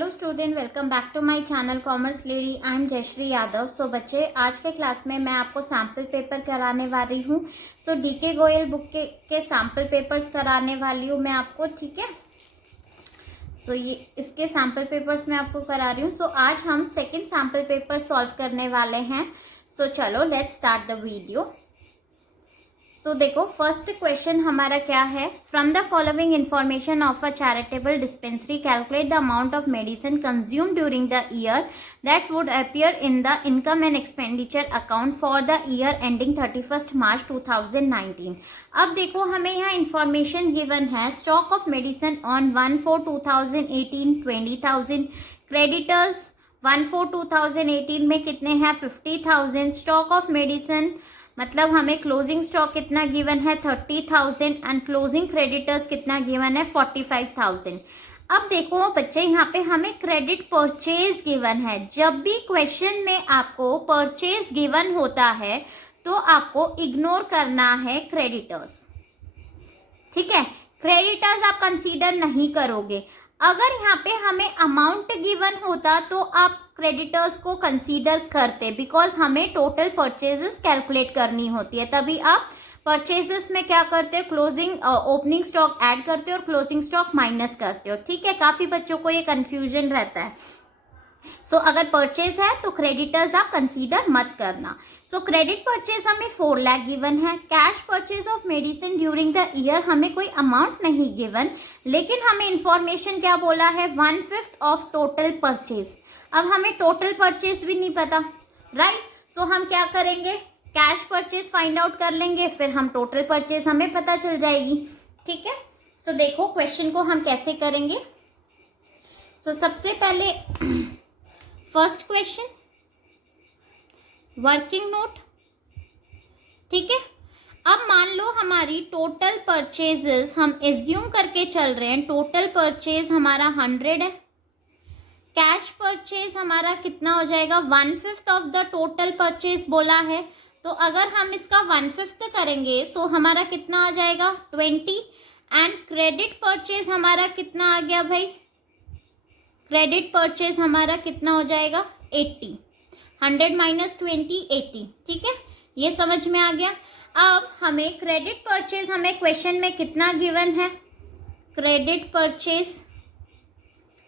Hello student, welcome back to my channel commerce lady. I am Jayshree Yadav. So बच्चे, आज के class में मैं आपको सैम्पल पेपर कराने वाली हूँ। सो डीके गोयल बुक के सैम्पल पेपर्स कराने वाली हूँ मैं आपको, ठीक है। सो ये इसके सैम्पल पेपर्स मैं आपको करा रही हूँ। सो आज हम सेकेंड सैम्पल पेपर सॉल्व करने वाले हैं। सो चलो लेट्स स्टार्ट द वीडियो। सो देखो, फर्स्ट क्वेश्चन हमारा क्या है। From the following information of a charitable dispensary calculate the amount of medicine consume during the year that would appear in the income and expenditure account for the year ending 31 मार्च 2019। अब देखो, हमें यहाँ information given है। Stock of medicine on 1/4/2018 20,000। Creditors 1/4/2018 में कितने हैं? 50,000। Stock of medicine मतलब हमें क्लोजिंग स्टॉक कितना गिवन है? 30,000 एंड क्लोजिंग क्रेडिटर्स कितना गिवन है? 45,000। अब देखो बच्चे, यहाँ पे हमें क्रेडिट परचेज गिवन है। जब भी क्वेश्चन में आपको परचेज गिवन होता है तो आपको इग्नोर करना है क्रेडिटर्स, ठीक है। क्रेडिटर्स आप कंसीडर नहीं करोगे। अगर यहाँ पे हमें अमाउंट गिवन होता तो आप क्रेडिटर्स को कंसीडर करते, बिकॉज हमें टोटल परचेजेस कैलकुलेट करनी होती है। तभी आप परचेजेस में क्या करते हो? क्लोजिंग ओपनिंग स्टॉक ऐड करते हो और क्लोजिंग स्टॉक माइनस करते हो, ठीक है। काफी बच्चों को ये कंफ्यूजन रहता है। सो अगर परचेज है तो क्रेडिटर्स आप कंसीडर मत करना। सो क्रेडिट परचेज हमें 4 लाख गिवन है। Cash purchase of medicine during the year हमें कोई अमाउंट नहीं गिवन, लेकिन हमें इंफॉर्मेशन क्या बोला है? 1/5 ऑफ टोटल परचेज। अब हमें टोटल परचेज भी नहीं पता, राइट। सो हम क्या करेंगे? कैश परचेज फाइंड आउट कर लेंगे, फिर हम टोटल परचेज हमें पता चल जाएगी, ठीक है। सो देखो क्वेश्चन को हम कैसे करेंगे। सो सबसे पहले फर्स्ट क्वेश्चन, वर्किंग नोट, ठीक है। अब मान लो हमारी टोटल परचेजेस, हम एज्यूम करके चल रहे हैं टोटल परचेज हमारा 100 है। कैश परचेज हमारा कितना हो जाएगा? 1/5 ऑफ द टोटल परचेज बोला है, तो अगर हम इसका 1/5 करेंगे सो हमारा कितना आ जाएगा? 20। एंड क्रेडिट परचेज हमारा कितना आ गया भाई? क्रेडिट परचेज हमारा कितना हो जाएगा? 80। 100 माइनस 20 80, ठीक है। ये समझ में आ गया। अब हमें क्रेडिट परचेज, हमें क्वेश्चन में कितना गिवन है? Credit purchase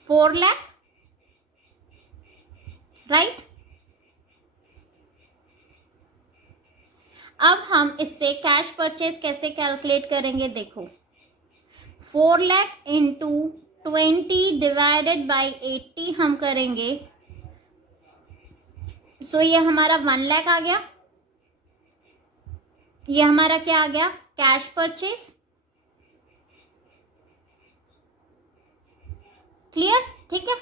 4 lakh, right. अब हम इससे कैश परचेज कैसे कैलकुलेट करेंगे? देखो, 4 लाख इंटू 20 डिवाइडेड बाई 80 हम करेंगे। सो ये हमारा 1 लाख आ गया। ये हमारा क्या आ गया? Cash purchase. क्लियर, ठीक है।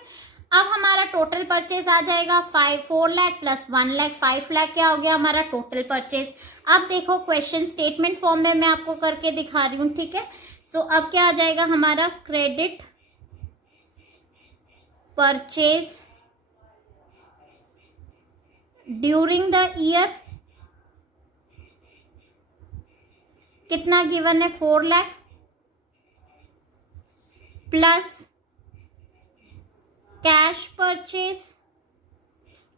अब हमारा टोटल परचेज आ जाएगा 4 लाख प्लस 1 लाख, 5 लाख क्या हो गया हमारा टोटल परचेज। अब देखो क्वेश्चन स्टेटमेंट फॉर्म में मैं आपको करके दिखा रही हूँ, ठीक है। सो अब क्या आ जाएगा हमारा? Credit purchase during the year कितना गिवन है? 4 lakh plus cash purchase.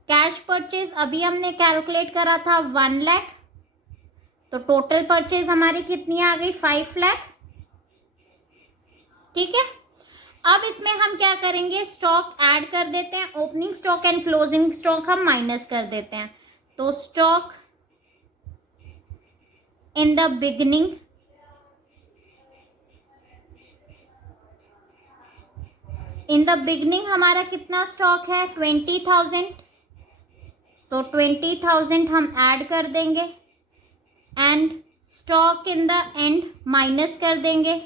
Cash purchase अभी हमने कैलकुलेट करा था 1 लाख, तो टोटल परचेज हमारी कितनी आ गई? 5 लाख, ठीक है। अब इसमें हम क्या करेंगे? स्टॉक ऐड कर देते हैं। Opening stock and closing stock हम माइनस कर देते हैं। तो स्टॉक इन द बिगिनिंग हमारा कितना स्टॉक है? 20,000। सो 20,000 हम ऐड कर देंगे and stock in the end minus कर देंगे,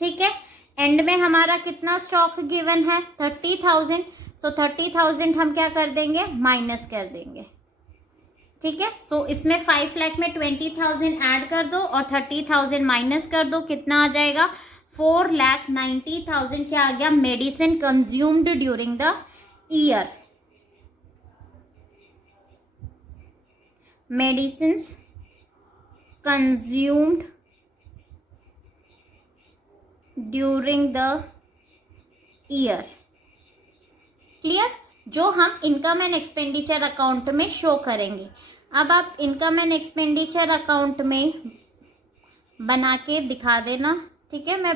ठीक है। एंड में हमारा कितना स्टॉक गिवन है? 30,000। सो 30,000 हम क्या कर देंगे? माइनस कर देंगे, ठीक है। सो इसमें 5 लाख में 20,000 ऐड कर दो और 30,000 माइनस कर दो, कितना आ जाएगा? 4,90,000 क्या आ गया? Medicine consumed during the year. Medicine consumed during the year. Clear? जो हम इनकम एंड एक्सपेंडिचर अकाउंट में शो करेंगे। अब आप इनकम एंड एक्सपेंडिचर अकाउंट में बना के दिखा देना, ठीक है। मैं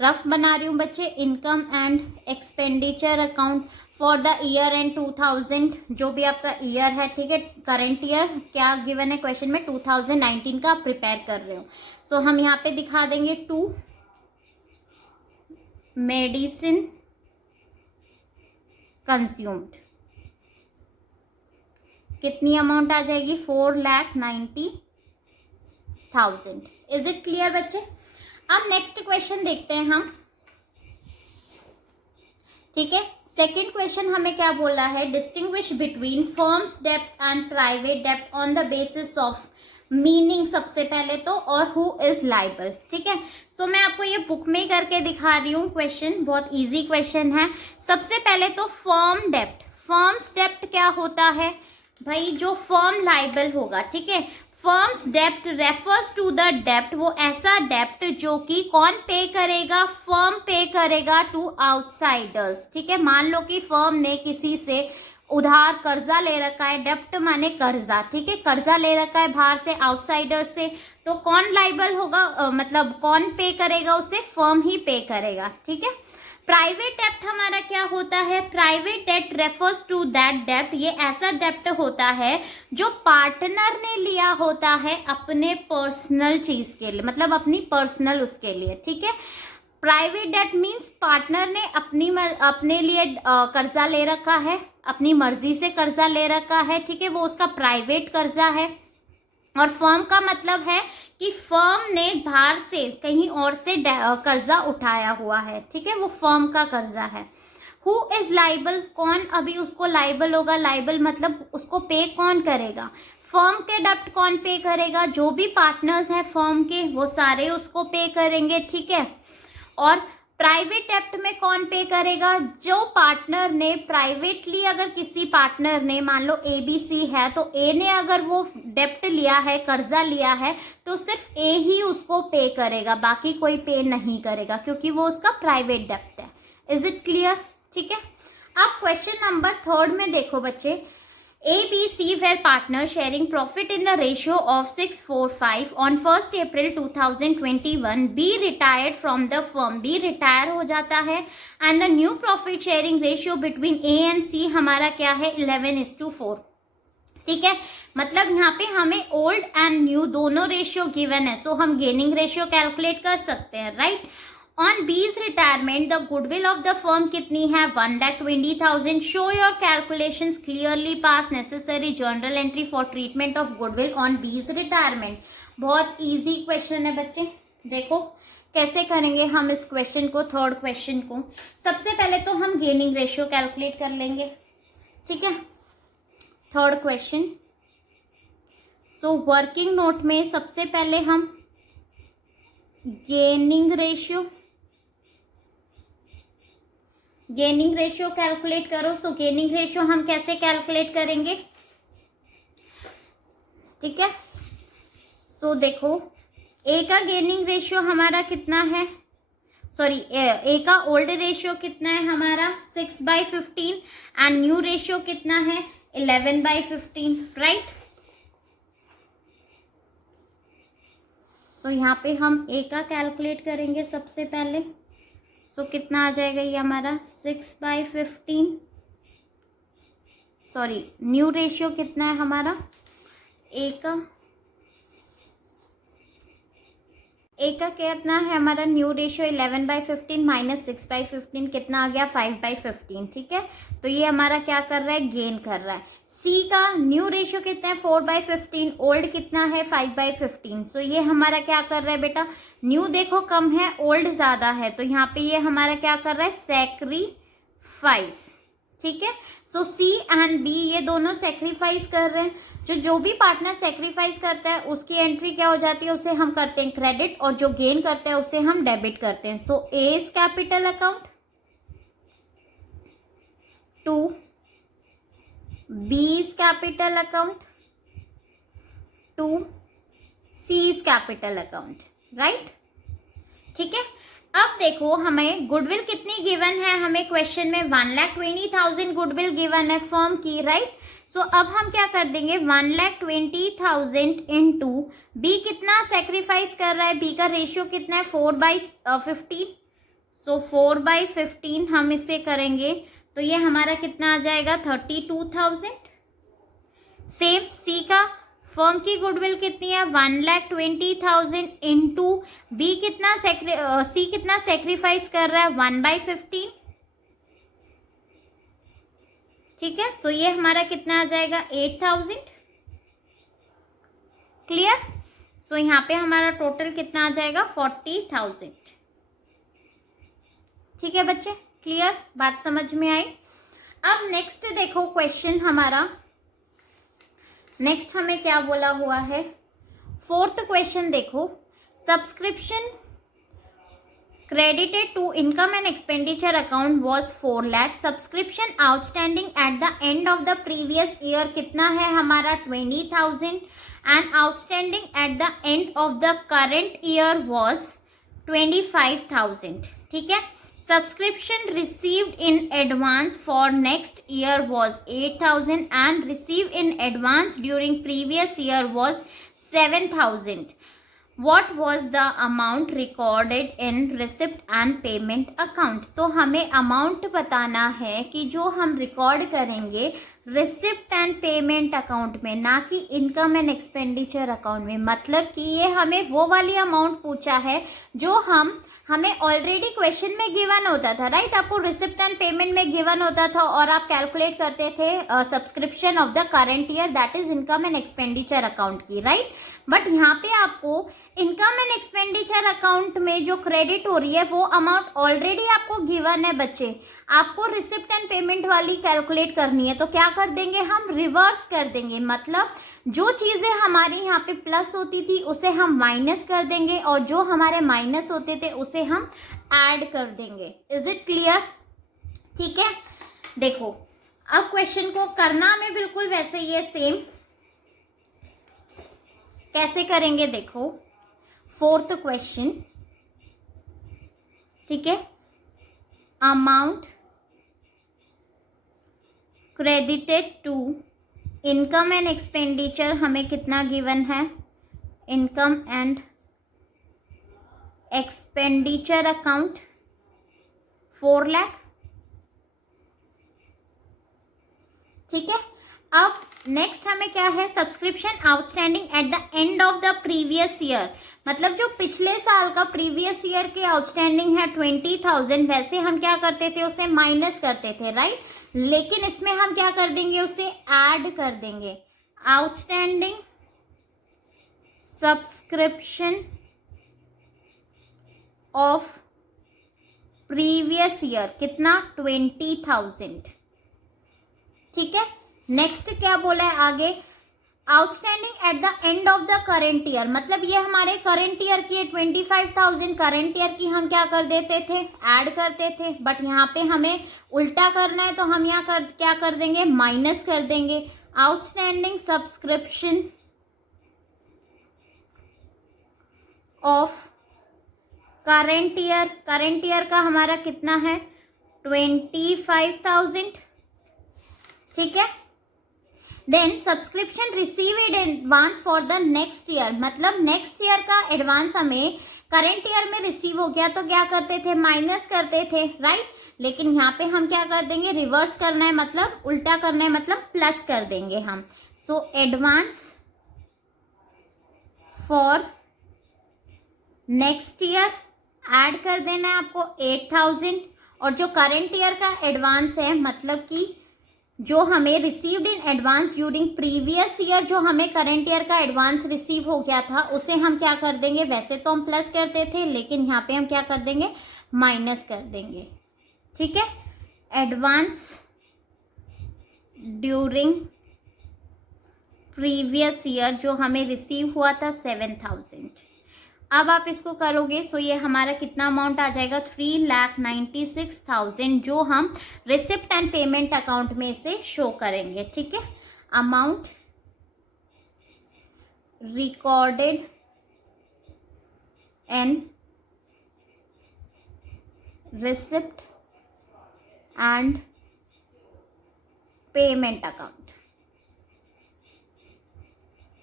रफ बना रही हूँ बच्चे। Income and expenditure account for the year and 2000, जो भी आपका ईयर है, ठीक है। करंट ईयर क्या गिवन है क्वेश्चन में, 2019 का आप प्रिपेयर कर रहे हो। सो हम यहाँ पे दिखा देंगे टू मेडिसिन कंज्यूम्ड, कितनी अमाउंट आ जाएगी, 4,90,000। इज इट क्लियर बच्चे? अब नेक्स्ट क्वेश्चन देखते हैं हम, ठीक है। सेकेंड क्वेश्चन हमें क्या बोला है, डिस्टिंग्विश बिटवीन फर्म्स डेब्ट एंड प्राइवेट डेब्ट on the basis of meaning सबसे पहले तो, और हु इज लाइबल, ठीक है। सो मैं आपको ये बुक में करके दिखा रही हूँ क्वेश्चन, बहुत इजी क्वेश्चन है। सबसे पहले तो फर्म डेब्ट, फर्म्स डेब्ट क्या होता है भाई, जो फर्म लाइबल होगा, ठीक है। फर्म्स डेब्ट रेफर्स टू द डेब्ट, वो ऐसा डेब्ट जो कि कौन पे करेगा, फर्म पे करेगा टू आउटसाइडर्स, ठीक है। मान लो कि फर्म ने किसी से उधार कर्जा ले रखा है, डेब्ट माने कर्जा, ठीक है। कर्जा ले रखा है बाहर से, आउटसाइडर से, तो कौन लाइबल होगा, मतलब कौन पे करेगा उसे, फर्म ही पे करेगा, ठीक है। प्राइवेट डेब्ट हमारा क्या होता है, प्राइवेट डेब्ट रेफर्स टू दैट डेब्ट, ये ऐसा डेब्ट होता है जो पार्टनर ने लिया होता है अपने पर्सनल चीज के लिए, मतलब अपनी पर्सनल उसके लिए, ठीक है। प्राइवेट डेब्ट मीन्स पार्टनर ने अपने लिए कर्जा ले रखा है, अपनी मर्जी से कर्जा ले रखा है, ठीक है, वो उसका प्राइवेट कर्जा है। और फर्म का मतलब है कि फर्म ने बाहर से कहीं और से कर्जा उठाया हुआ है, ठीक है, वो फर्म का कर्जा है। हु इज लाइबल, कौन अभी उसको लाइबल होगा, लाइबल मतलब उसको पे कौन करेगा, फर्म के डेब्ट कौन पे करेगा, जो भी पार्टनर्स हैं फर्म के वो सारे उसको पे करेंगे, ठीक है। और प्राइवेट डेब्ट में कौन पे करेगा, जो पार्टनर ने प्राइवेटली, अगर किसी पार्टनर ने मान लो ABC है, तो A ने अगर वो डेब्ट लिया है, कर्जा लिया है, तो सिर्फ A ही उसको पे करेगा, बाकी कोई पे नहीं करेगा, क्योंकि वो उसका प्राइवेट डेब्ट है। Is it clear? ठीक है। अब क्वेश्चन नंबर 3 में देखो बच्चे, ABC were partners sharing profit in the ratio of 6:4:5 on 1st April 2021. B retired from the firm. B retire हो जाता है and the new profit sharing ratio between A and C हमारा क्या है, 11:4, ठीक है। मतलब यहाँ पे हमें ओल्ड एंड न्यू दोनों रेशियो गिवन है, सो हम गेनिंग रेशियो कैलकुलेट कर सकते हैं, right. On B's retirement, the goodwill of the firm कितनी है, 1,20,000. Show your calculations clearly. Pass necessary journal entry for treatment of goodwill on B's retirement. बहुत easy question है बच्चे। देखो कैसे करेंगे हम इस क्वेश्चन को, थर्ड क्वेश्चन को। सबसे पहले तो हम गेनिंग रेशियो कैलकुलेट कर लेंगे, ठीक है। Third question, so working note में सबसे पहले हम गेनिंग रेशियो कैलकुलेट करो। सो गेनिंग रेशियो हम कैसे कैलकुलेट करेंगे, ठीक है। सो देखो ए का गेनिंग रेशियो हमारा कितना है, सॉरी ए का ओल्ड रेशियो कितना है हमारा, 6/15, एंड न्यू रेशियो कितना है, 11/15, राइट। सो यहाँ पे हम ए का कैलकुलेट करेंगे सबसे पहले। सो कितना आ जाएगा ये हमारा, 6/15, सॉरी न्यू रेशियो कितना है हमारा, ए का कितना है हमारा न्यू रेशियो, 11/15 माइनस 6/15 कितना आ गया, 5/15, ठीक है। तो ये हमारा क्या कर रहा है, गेन कर रहा है। सी का न्यू रेशियो कितना है, 4/15, ओल्ड कितना है, 5/15। सो ये हमारा क्या कर रहा है बेटा, न्यू देखो कम है, ओल्ड ज़्यादा है, तो यहाँ पे ये हमारा क्या कर रहा है, सैक्रिफाइस, ठीक है। सो सी एंड बी ये दोनों सैक्रिफाइस कर रहे हैं। जो भी पार्टनर सैक्रिफाइस करता है उसकी एंट्री क्या हो जाती है, उसे हम करते हैं क्रेडिट, और जो गेन करते हैं उसे हम डेबिट करते हैं। So A is capital account, to B is capital account, 2 C is capital account, right? ठीक है। अब देखो हमें गुडविल कितनी गिवन है, हमें क्वेश्चन में 1,20,000 गुडविल गिवन है फर्म की, राइट। सो अब हम क्या कर देंगे, 1,20,000 इंटू बी कितना सेक्रीफाइस कर रहा है, बी का रेशियो कितना है 4/15, सो 4/15 हम इसे करेंगे तो ये हमारा कितना आ जाएगा 32,000। सेम सी का, फर्म की गुडविल कितनी है 1,20,000 इंटू बी कितना सी कितना सेक्रीफाइस कर रहा है 1/15, ठीक है। सो ये हमारा कितना आ जाएगा 8,000, क्लियर। सो यहाँ पे हमारा टोटल कितना आ जाएगा 40,000, ठीक है बच्चे, क्लियर, बात समझ में आई। अब नेक्स्ट देखो क्वेश्चन हमारा, नेक्स्ट हमें क्या बोला हुआ है, फोर्थ क्वेश्चन देखो, subscription credited to income and expenditure account was 4 lakh, subscription outstanding at the end of the previous year कितना है हमारा 20,000 and outstanding at the end of the current year was 25,000, ठीक है। subscription received in advance for next year was 8,000 and received in advance during previous year was 7,000. What was the amount recorded in receipt and payment account? तो हमें amount बताना है कि जो हम record करेंगे रिसिप्ट एंड पेमेंट अकाउंट में, ना कि इनकम एंड एक्सपेंडिचर अकाउंट में। मतलब कि ये हमें वो वाली अमाउंट पूछा है जो हमें ऑलरेडी क्वेश्चन में गिवन होता था, राइट। आपको रिसिप्ट एंड पेमेंट में गिवन होता था और आप कैलकुलेट करते थे subscription of the current year, that is income and expenditure account की, राइट। बट यहाँ पे आपको इनकम एंड एक्सपेंडिचर अकाउंट में जो क्रेडिट हो रही है वो अमाउंट ऑलरेडी आपको गिवन है बच्चे, आपको रिसिप्ट एंड पेमेंट वाली कैलकुलेट करनी है। तो क्या कर देंगे हम, रिवर्स कर देंगे। मतलब जो चीज़ें हमारी यहाँ पे प्लस होती थी उसे हम माइनस कर देंगे और जो हमारे माइनस होते थे उसे हम ऐड कर देंगे। इज इट क्लियर, ठीक है। देखो अब क्वेश्चन को करना हमें बिल्कुल वैसे ही है, सेम। कैसे करेंगे देखो, फोर्थ क्वेश्चन, ठीक है। Amount credited to income and expenditure हमें कितना गिवन है, income and expenditure account 4 lakh, ठीक है। अब नेक्स्ट हमें क्या है, subscription outstanding at the end of the previous year. मतलब जो पिछले साल का प्रीवियस ईयर के आउटस्टैंडिंग है 20,000, वैसे हम क्या करते थे उसे माइनस करते थे, राइट। लेकिन इसमें हम क्या कर देंगे, उसे ऐड कर देंगे। Outstanding subscription of previous year कितना 20,000, ठीक है। नेक्स्ट क्या बोला है आगे, outstanding at the end of the current year. मतलब ये हमारे करेंट ईयर की 25,000 करेंट ईयर की हम क्या कर देते थे, ऐड करते थे। बट यहाँ पे हमें उल्टा करना है तो हम यहाँ क्या कर देंगे, माइनस कर देंगे। Outstanding subscription of current year का हमारा कितना है 25,000, ठीक है। Then subscription receive in advance for the next year. मतलब नेक्स्ट ईयर का एडवांस हमें करेंट ईयर में रिसीव हो गया तो क्या करते थे, माइनस करते थे, राइट। लेकिन यहाँ पे हम क्या कर देंगे, रिवर्स करना है, मतलब उल्टा करना है, मतलब प्लस कर देंगे हम। So advance for next year add कर देना है आपको 8,000, और जो करेंट ईयर का एडवांस है, मतलब कि जो हमें received in advance during previous year, जो हमें करेंट ईयर का एडवांस रिसीव हो गया था, उसे हम क्या कर देंगे, वैसे तो हम प्लस करते थे लेकिन यहाँ पे हम क्या कर देंगे, माइनस कर देंगे, ठीक है। एडवांस ड्यूरिंग प्रीवियस ईयर जो हमें रिसीव हुआ था 7,000। अब आप इसको करोगे सो ये हमारा कितना अमाउंट आ जाएगा 3,96,000, जो हम रिसिप्ट एंड पेमेंट अकाउंट में से शो करेंगे, ठीक है। Amount recorded in receipt and payment account.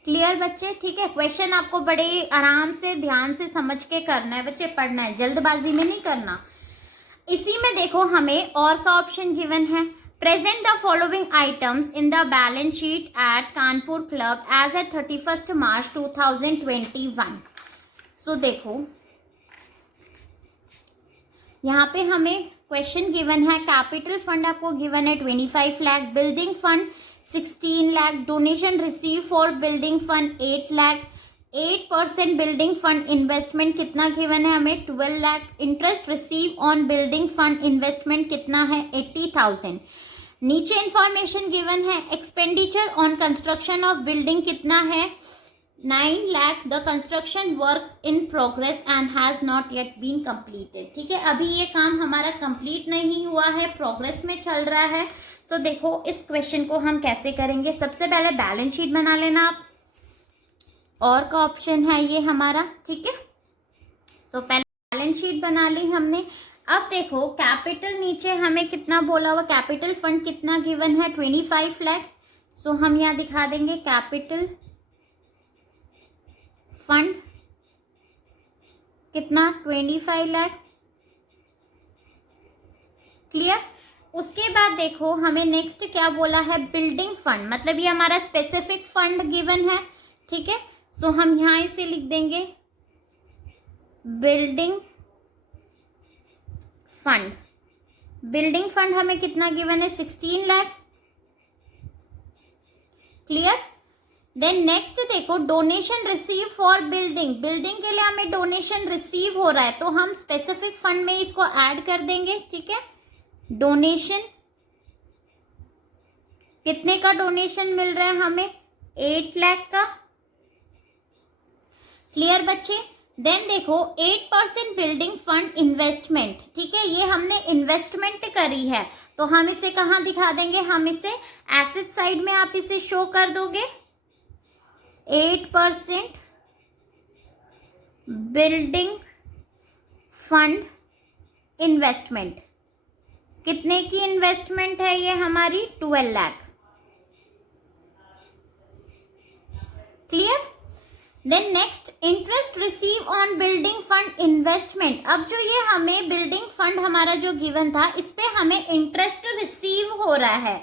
Clear बच्चे? ठीक है, क्वेश्चन आपको बड़े आराम से ध्यान से समझ के करना है बच्चे, पढ़ना है, जल्दबाजी में नहीं करना। इसी में देखो हमें और का ऑप्शन गिवन है, present the following items in the balance sheet at Kanpur club as at 31 March 2021। So देखो यहाँ पे हमें क्वेश्चन गिवन है, कैपिटल फंड आपको गिवन है 25 lakh, building fund 16 lakh, donation receive for building fund 8 lakh, 8% building fund investment कितना given है हमें 12 lakh, interest receive on building fund investment कितना है 80,000। नीचे इंफॉर्मेशन गिवन है, expenditure on construction of building कितना है 9 lakh, the construction work in progress and has not yet been completed. ठीक है, अभी ये काम हमारा कंप्लीट नहीं हुआ है, प्रोग्रेस में चल रहा है। तो देखो इस क्वेश्चन को हम कैसे करेंगे, सबसे पहले बैलेंस शीट बना लेना आप, और का ऑप्शन है ये हमारा। ठीक है, तो पहले बैलेंस शीट बना ली हमने। अब देखो कैपिटल नीचे हमें कितना बोला हुआ, कैपिटल फंड कितना गिवन है 25 लाख। सो हम यहाँ दिखा देंगे कैपिटल फंड कितना 25 लाख। क्लियर? उसके बाद देखो हमें नेक्स्ट क्या बोला है, बिल्डिंग फंड, मतलब ये हमारा स्पेसिफिक फंड गिवन है। ठीक है, सो हम यहां इसे लिख देंगे बिल्डिंग फंड। बिल्डिंग फंड हमें कितना गिवन है 16 लाख। क्लियर? देन नेक्स्ट देखो donation receive for building, building के लिए हमें डोनेशन रिसीव हो रहा है तो हम स्पेसिफिक फंड में इसको ऐड कर देंगे। ठीक है, डोनेशन कितने का डोनेशन मिल रहा है हमें 8 लाख का। क्लियर बच्चे? देन देखो 8% बिल्डिंग फंड इन्वेस्टमेंट। ठीक है, ये हमने इन्वेस्टमेंट करी है तो हम इसे कहाँ दिखा देंगे, हम इसे एसेट साइड में आप इसे शो कर दोगे। 8% बिल्डिंग फंड इन्वेस्टमेंट, कितने की इन्वेस्टमेंट है ये हमारी 12 lakh. Clear? Then next interest receive on building fund investment. अब जो ये हमें बिल्डिंग फंड हमारा जो गिवन था इस पे हमें इंटरेस्ट रिसीव हो रहा है।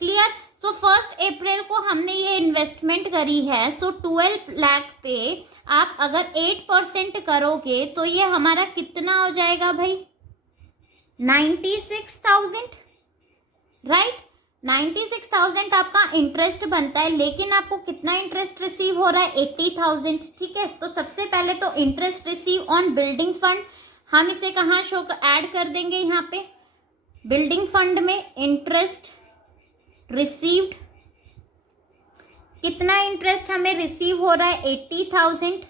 क्लियर? सो 1 अप्रैल को हमने ये इन्वेस्टमेंट करी है, सो 12 लाख पे आप अगर 8% करोगे तो ये हमारा कितना हो जाएगा भाई 96,000। राइट, 96,000 आपका इंटरेस्ट बनता है, लेकिन आपको कितना इंटरेस्ट रिसीव हो रहा है 80,000। ठीक है, तो सबसे पहले तो interest receive on building fund हम इसे कहाँ शो ऐड कर देंगे, यहाँ पे बिल्डिंग फंड में इंटरेस्ट रिसीव्ड, कितना इंटरेस्ट हमें रिसीव हो रहा है 80,000।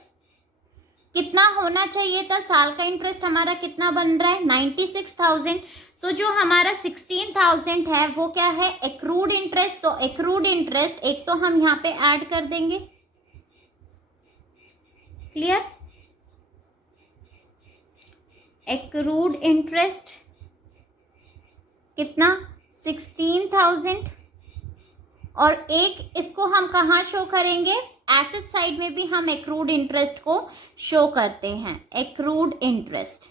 कितना होना चाहिए था, साल का इंटरेस्ट हमारा कितना बन रहा है 96,000। सो जो हमारा 16,000 है वो क्या है एक्रूड इंटरेस्ट। तो एक्रूड इंटरेस्ट एक तो हम यहाँ पे ऐड कर देंगे। क्लियर? एक्रूड इंटरेस्ट कितना 16,000, और एक इसको हम कहाँ शो करेंगे, एसेट साइड में भी हम एक्रूड इंटरेस्ट को शो करते हैं, एक्रूड इंटरेस्ट।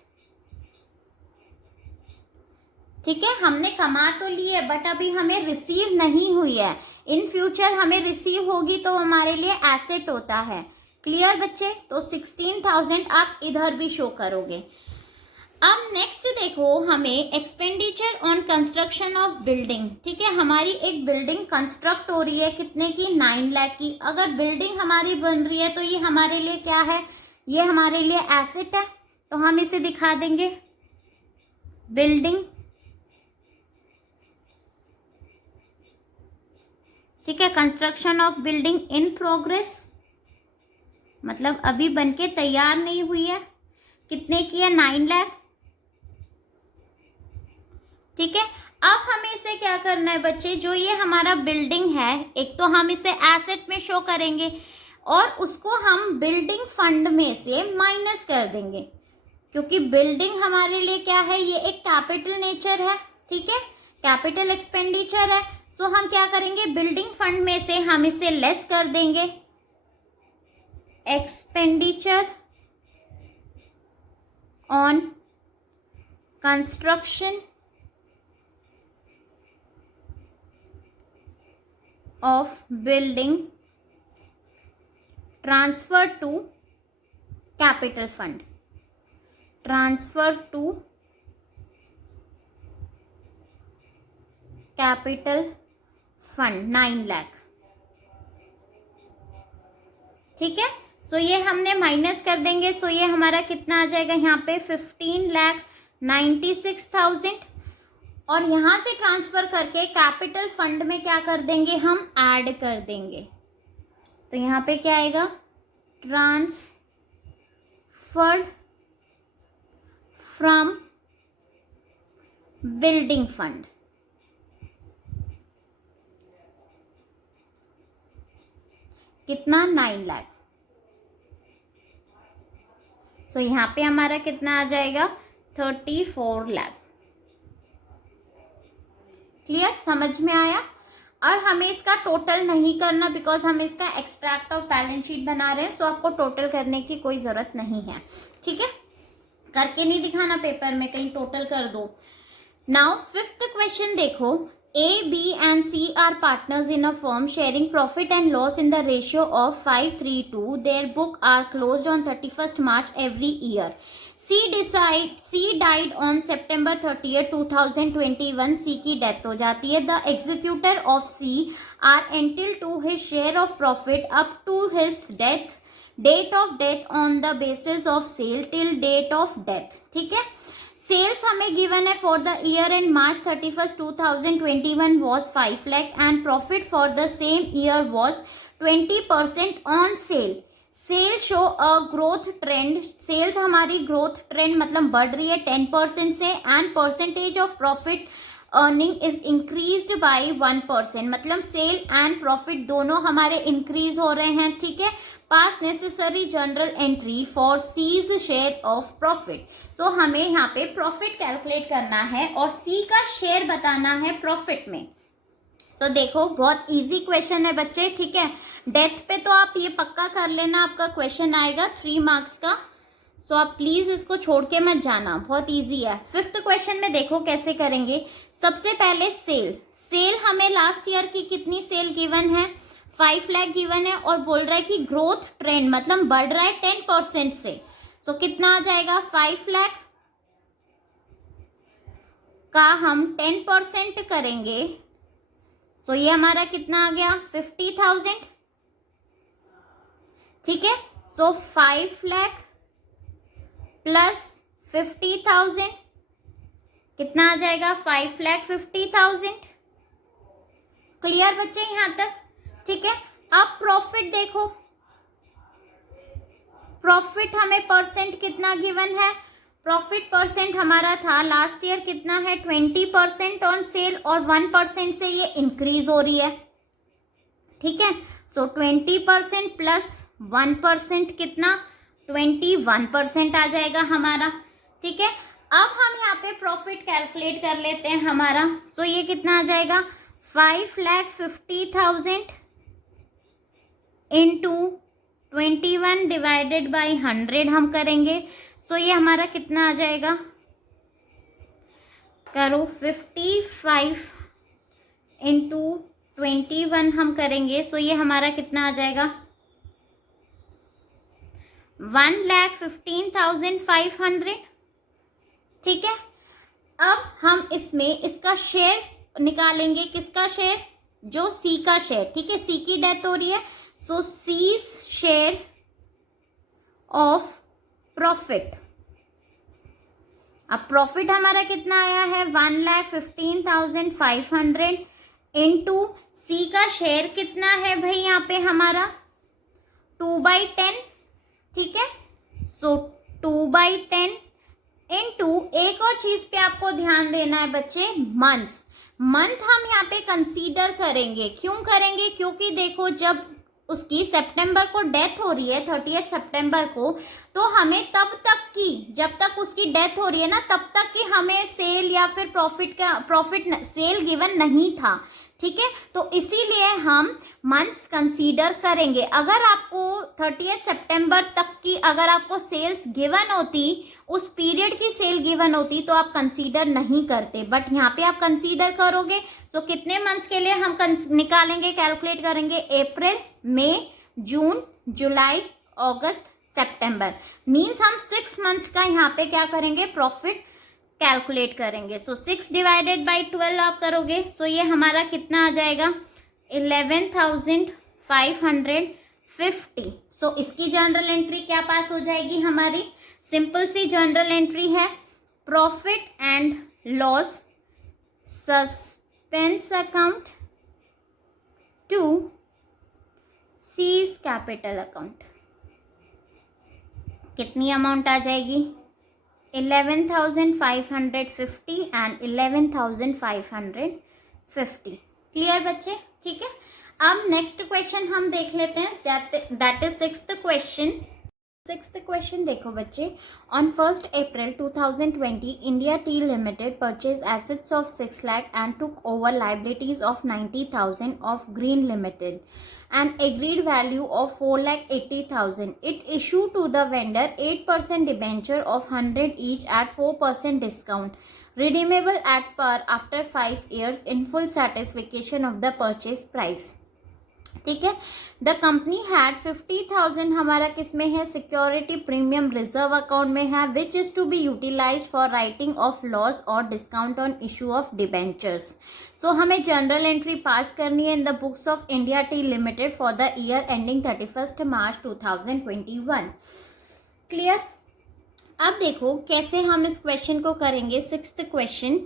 ठीक है, हमने कमा तो ली है बट अभी हमें रिसीव नहीं हुई है, इन फ्यूचर हमें रिसीव होगी तो हमारे लिए एसेट होता है। क्लियर बच्चे? तो 16,000 आप इधर भी शो करोगे। अब नेक्स्ट देखो हमें expenditure on construction of building. ठीक है, हमारी एक बिल्डिंग कंस्ट्रक्ट हो रही है कितने की 9 लाख की। अगर बिल्डिंग हमारी बन रही है तो ये हमारे लिए क्या है, ये हमारे लिए एसेट है, तो हम इसे दिखा देंगे बिल्डिंग। ठीक है, construction of building in progress, मतलब अभी बनके तैयार नहीं हुई है, कितने की है 9 लाख। ठीक है, अब हमें इसे क्या करना है बच्चे, जो ये हमारा बिल्डिंग है एक तो हम इसे एसेट में शो करेंगे और उसको हम बिल्डिंग फंड में से माइनस कर देंगे। क्योंकि बिल्डिंग हमारे लिए क्या है, ये एक कैपिटल नेचर है, ठीक है, कैपिटल एक्सपेंडिचर है। सो हम क्या करेंगे, बिल्डिंग फंड में से हम इसे लेस कर देंगे, expenditure on construction of building transfer to capital fund, transfer to capital fund 9 lakh, ठीक है। सो ये हमने माइनस कर देंगे, सो ये हमारा कितना आ जाएगा यहाँ पे 15,96,000, और यहाँ से ट्रांसफर करके कैपिटल फंड में क्या कर देंगे, हम ऐड कर देंगे। तो यहाँ पे क्या आएगा, ट्रांसफर्ड फ्रॉम बिल्डिंग फंड, कितना 9 लाख। सो यहाँ पे हमारा कितना आ जाएगा 34 लाख। क्लियर, समझ में आया। और हमें इसका टोटल नहीं करना, बिकॉज हम इसका एक्सट्रैक्ट ऑफ बैलेंस शीट बना रहे हैं, सो आपको टोटल करने की कोई ज़रूरत नहीं है, ठीक है। करके नहीं दिखाना पेपर में, कहीं टोटल कर दो। नाउ 5th क्वेश्चन देखो, A, B and C are partners in a firm sharing profit and loss in the ratio of 5:3:2. Their book are closed on 31st March every year. C died on September 30th 2021. C की death हो जाती है. The executor of C are entitled to his share of profit up to his date of death on the basis of sale till date of death. ठीक है। Sales हमें given है for the year end March 31st 2021 was 5 lakh and profit for the same year was 20% on sale. Sale show a growth trend, sales हमारी growth trend मतलब बढ़ रही है 10% से, and percentage of profit earning is increased by 1%, मतलब cell and profit दोनों हमारे increase हो रहे हैं, ठीक है। Pass necessary journal entry for C's share of profit. So हमें यहाँ पे प्रॉफिट कैलकुलेट करना है और सी का शेयर बताना है प्रॉफिट में। सो देखो बहुत इजी क्वेश्चन है बच्चे, ठीक है। डेथ पे तो आप ये पक्का कर लेना, आपका क्वेश्चन आएगा 3 मार्क्स का। सो आप प्लीज इसको छोड़ के मत जाना, बहुत इजी है। 5th क्वेश्चन में देखो कैसे करेंगे। सबसे पहले सेल हमें लास्ट ईयर की कितनी सेल गिवन है, 5 लाख गिवन है, और बोल रहा है कि ग्रोथ ट्रेंड मतलब बढ़ रहा है 10% से। सो कितना आ जाएगा, 5 लाख का हम 10% करेंगे, सो ये हमारा कितना आ गया 50,000, ठीक है। सो 5 लाख प्लस 50,000 कितना आ जाएगा 5,50,000। क्लियर बच्चे यहां तक, ठीक है। अब प्रॉफिट देखो, प्रॉफिट हमें परसेंट कितना गिवन है, प्रॉफिट परसेंट हमारा था लास्ट ईयर कितना है 20% ऑन सेल, और 1% से ये इंक्रीज हो रही है, ठीक है। सो 20% प्लस 1% कितना 21% आ जाएगा हमारा, ठीक है। अब हम यहाँ पे प्रॉफिट कैलकुलेट कर लेते हैं हमारा। सो ये कितना आ जाएगा 5,50,000 इंटू 21 डिवाइडेड बाई 100 हम करेंगे। सो ये हमारा कितना आ जाएगा, करो 55 इंटू 21 हम करेंगे। सो ये हमारा कितना आ जाएगा 1,15,500, ठीक है। अब हम इसमें इसका शेयर निकालेंगे, किसका शेयर, जो सी का शेयर, ठीक है। सी की डेथ हो रही है, सो सी शेयर ऑफ प्रॉफिट। अब प्रॉफिट हमारा कितना आया है 1,15,500 इंटू सी का शेयर कितना है भाई यहाँ पे हमारा 2/10, ठीक है। सो 2/10 इंटू एक और चीज पे आपको ध्यान देना है बच्चे, मंथ हम यहाँ पे कंसीडर करेंगे। क्यों करेंगे, क्योंकि देखो जब उसकी सितंबर को डेथ हो रही है 30 सितंबर को, तो हमें तब तक की, जब तक उसकी डेथ हो रही है ना, तब तक की हमें सेल या फिर प्रॉफिट सेल गिवन नहीं था, ठीक है। तो इसीलिए हम मंथ्स कंसीडर करेंगे। अगर आपको 30 सितंबर तक की अगर आपको सेल्स गिवन होती, उस पीरियड की सेल गिवन होती, तो आप कंसीडर नहीं करते, बट यहाँ पे आप कंसीडर करोगे। तो कितने मंथ्स के लिए हम निकालेंगे, कैलकुलेट करेंगे? अप्रैल, मई, जून, जुलाई, अगस्त, सितंबर। मीन्स हम 6 मंथ्स का यहाँ पे क्या करेंगे, प्रॉफिट कैलकुलेट करेंगे। सो 6 डिवाइडेड बाई 12 आप करोगे, सो ये हमारा कितना आ जाएगा, 11,550। सो इसकी जनरल एंट्री क्या पास हो जाएगी हमारी? सिंपल सी जनरल एंट्री है, profit and loss suspense account to C's capital account. कितनी अमाउंट आ जाएगी? 11,550 एंड 11,550। क्लियर बच्चे? ठीक है। अब नेक्स्ट क्वेश्चन हम देख लेते हैं, that is 6th question. 6th question देखो बच्चे, on 1st April 2020 India T limited purchase assets of 6 lakh and took over liabilities of 90,000 of green limited and agreed value of 4,80,000. It issued to the vendor 8% debenture of 100 each at 4% discount, redeemable at par after 5 years in full satisfaction of the purchase price. ठीक है। The company had 50,000 हमारा किस में है, security premium reserve account में है, which is to be utilize for writing off loss और discount on issue of debentures. So हमें जनरल एंट्री पास करनी है in the books of India T limited for the year ending 31 March 2021। Clear? अब देखो कैसे हम इस question को करेंगे। 6th क्वेश्चन,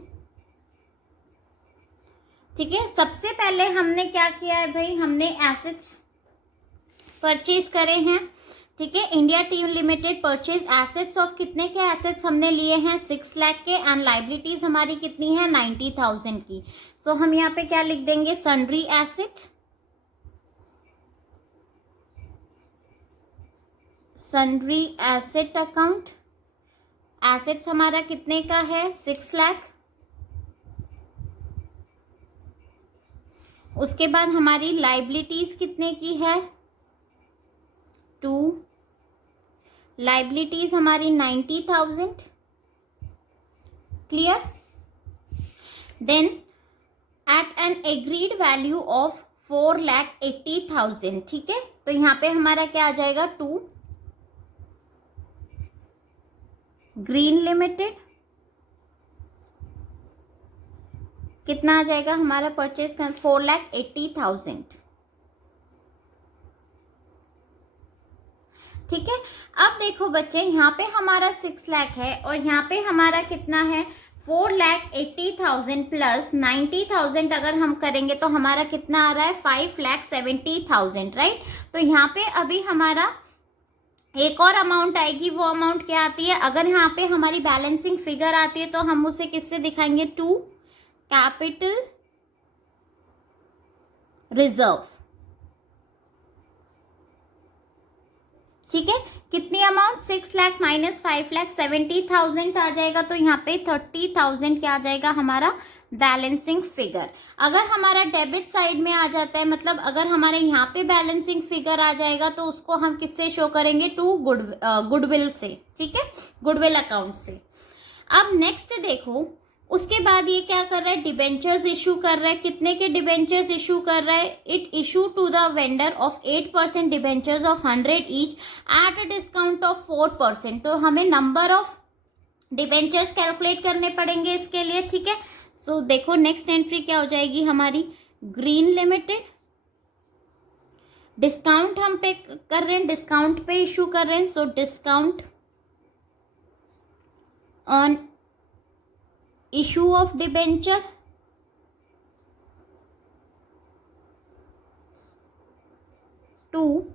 ठीक है। सबसे पहले हमने क्या किया है भाई, हमने एसेट्स परचेज करे हैं, ठीक है। India T limited purchase assets of, कितने के एसेट्स हमने लिए हैं, 6 लाख के, एंड लाइबिलिटीज हमारी कितनी है, 90,000 की। सो हम यहाँ पे क्या लिख देंगे, sundry assets, sundry asset account. Assets हमारा कितने का है, 6 लाख। उसके बाद हमारी लाइबिलिटीज कितने की है, 2। लाइबिलिटीज हमारी 90,000। Clear? Then at an agreed value of 4,80,000, ठीक है। तो यहाँ पे हमारा क्या आ जाएगा, 2 ग्रीन लिमिटेड, कितना आ जाएगा हमारा परचेज का, 4,80,000, ठीक है। अब देखो बच्चे, यहाँ पे हमारा 6 लाख है और यहाँ पे हमारा कितना है, 4,80,000 प्लस 90,000 अगर हम करेंगे तो हमारा कितना आ रहा है, 5,70,000, राइट। तो यहाँ पे अभी हमारा एक और अमाउंट आएगी, वो अमाउंट क्या आती है, अगर यहाँ पे हमारी बैलेंसिंग फिगर आती है तो हम उसे किससे दिखाएंगे, 2 कैपिटल रिजर्व, ठीक है। कितनी अमाउंट, 6 लाख माइनस 5,70,000 आ जाएगा, तो यहाँ पे 30,000 क्या आ जाएगा हमारा बैलेंसिंग फिगर। अगर हमारा डेबिट साइड में आ जाता है, मतलब अगर हमारे यहाँ पे बैलेंसिंग फिगर आ जाएगा तो उसको हम किससे शो करेंगे, टू गुडविल से, ठीक है, गुडविल अकाउंट से। अब नेक्स्ट देखो, उसके बाद ये क्या कर रहा है, डिबेंचर्स इशू कर रहा है। कितने के डिबेंचर्स इशू कर रहा है, it issue to the vendor of 8% debentures of 100 each at a discount of 4%। तो हमें नंबर ऑफ डिबेंचर्स कैलकुलेट करने पड़ेंगे इसके लिए, ठीक है। सो देखो नेक्स्ट एंट्री क्या हो जाएगी हमारी, ग्रीन लिमिटेड, डिस्काउंट हम पे कर रहे हैं, डिस्काउंट पे इशू कर रहे हैं, so discount on issue of debenture to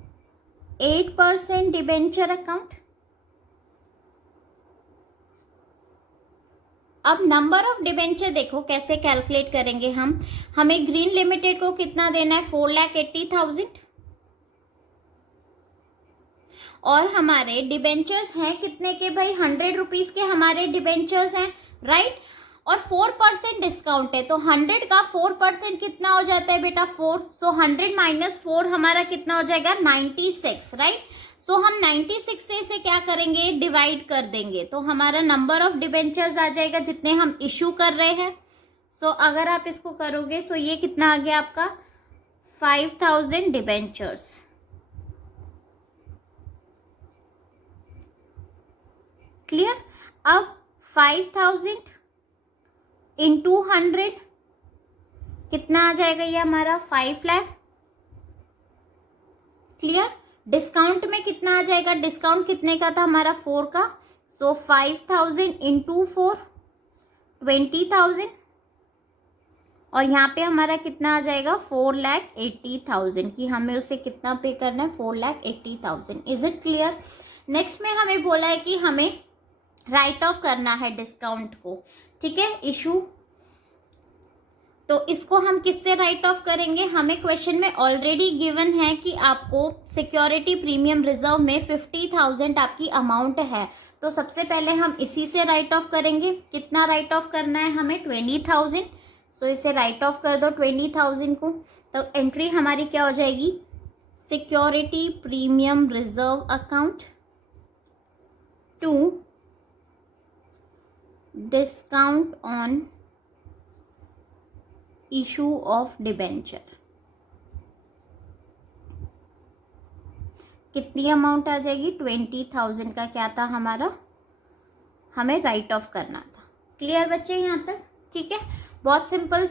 8% debenture account. अब नंबर ऑफ डिबेंचर देखो कैसे कैलकुलेट करेंगे हम, हमें ग्रीन लिमिटेड को कितना देना है, 4,80,000, और हमारे डिबेंचर्स हैं कितने के भाई, 100 रुपीज के हमारे डिबेंचर्स हैं, राइट। और 4% डिस्काउंट है, तो 100 का 4% कितना हो जाता है बेटा, 4। सो 100 माइनस 4 हमारा कितना हो जाएगा, 96, राइट। सो हम 96 से इसे क्या करेंगे, डिवाइड कर देंगे, तो हमारा नंबर ऑफ डिबेंचर्स आ जाएगा जितने हम इशू कर रहे हैं। सो अगर आप इसको करोगे तो ये कितना आ गया आपका, 5000 डिबेंचर्स। क्लियर। अब 5000 इंटू 100 कितना आ जाएगा, ये हमारा 5 लाख। क्लियर। डिस्काउंट में कितना आ जाएगा, डिस्काउंट कितने का था हमारा, 4 का। सो 5000 इंटू 4 20,000, और यहाँ पे हमारा कितना आ जाएगा, 4,80,000 की हमें उसे कितना पे करना है, 4,80,000। Is it clear. नेक्स्ट में हमें बोला है कि हमें राइट ऑफ करना है डिस्काउंट को, ठीक है, इशू। तो इसको हम किससे राइट ऑफ करेंगे, हमें क्वेश्चन में ऑलरेडी गिवन है कि आपको सिक्योरिटी प्रीमियम रिजर्व में 50,000 आपकी अमाउंट है, तो सबसे पहले हम इसी से राइट ऑफ करेंगे। कितना राइट ऑफ करना है हमें, 20,000। सो इसे राइट ऑफ कर दो 20,000 को, तो एंट्री हमारी क्या हो जाएगी, security premium reserve account to discount on issue of debenture. कितनी अमाउंट आ जाएगी, 20,000 का क्या था हमारा, हमें राइट ऑफ करना था। क्लियर बच्चे यहाँ तक, ठीक है। बहुत सिंपल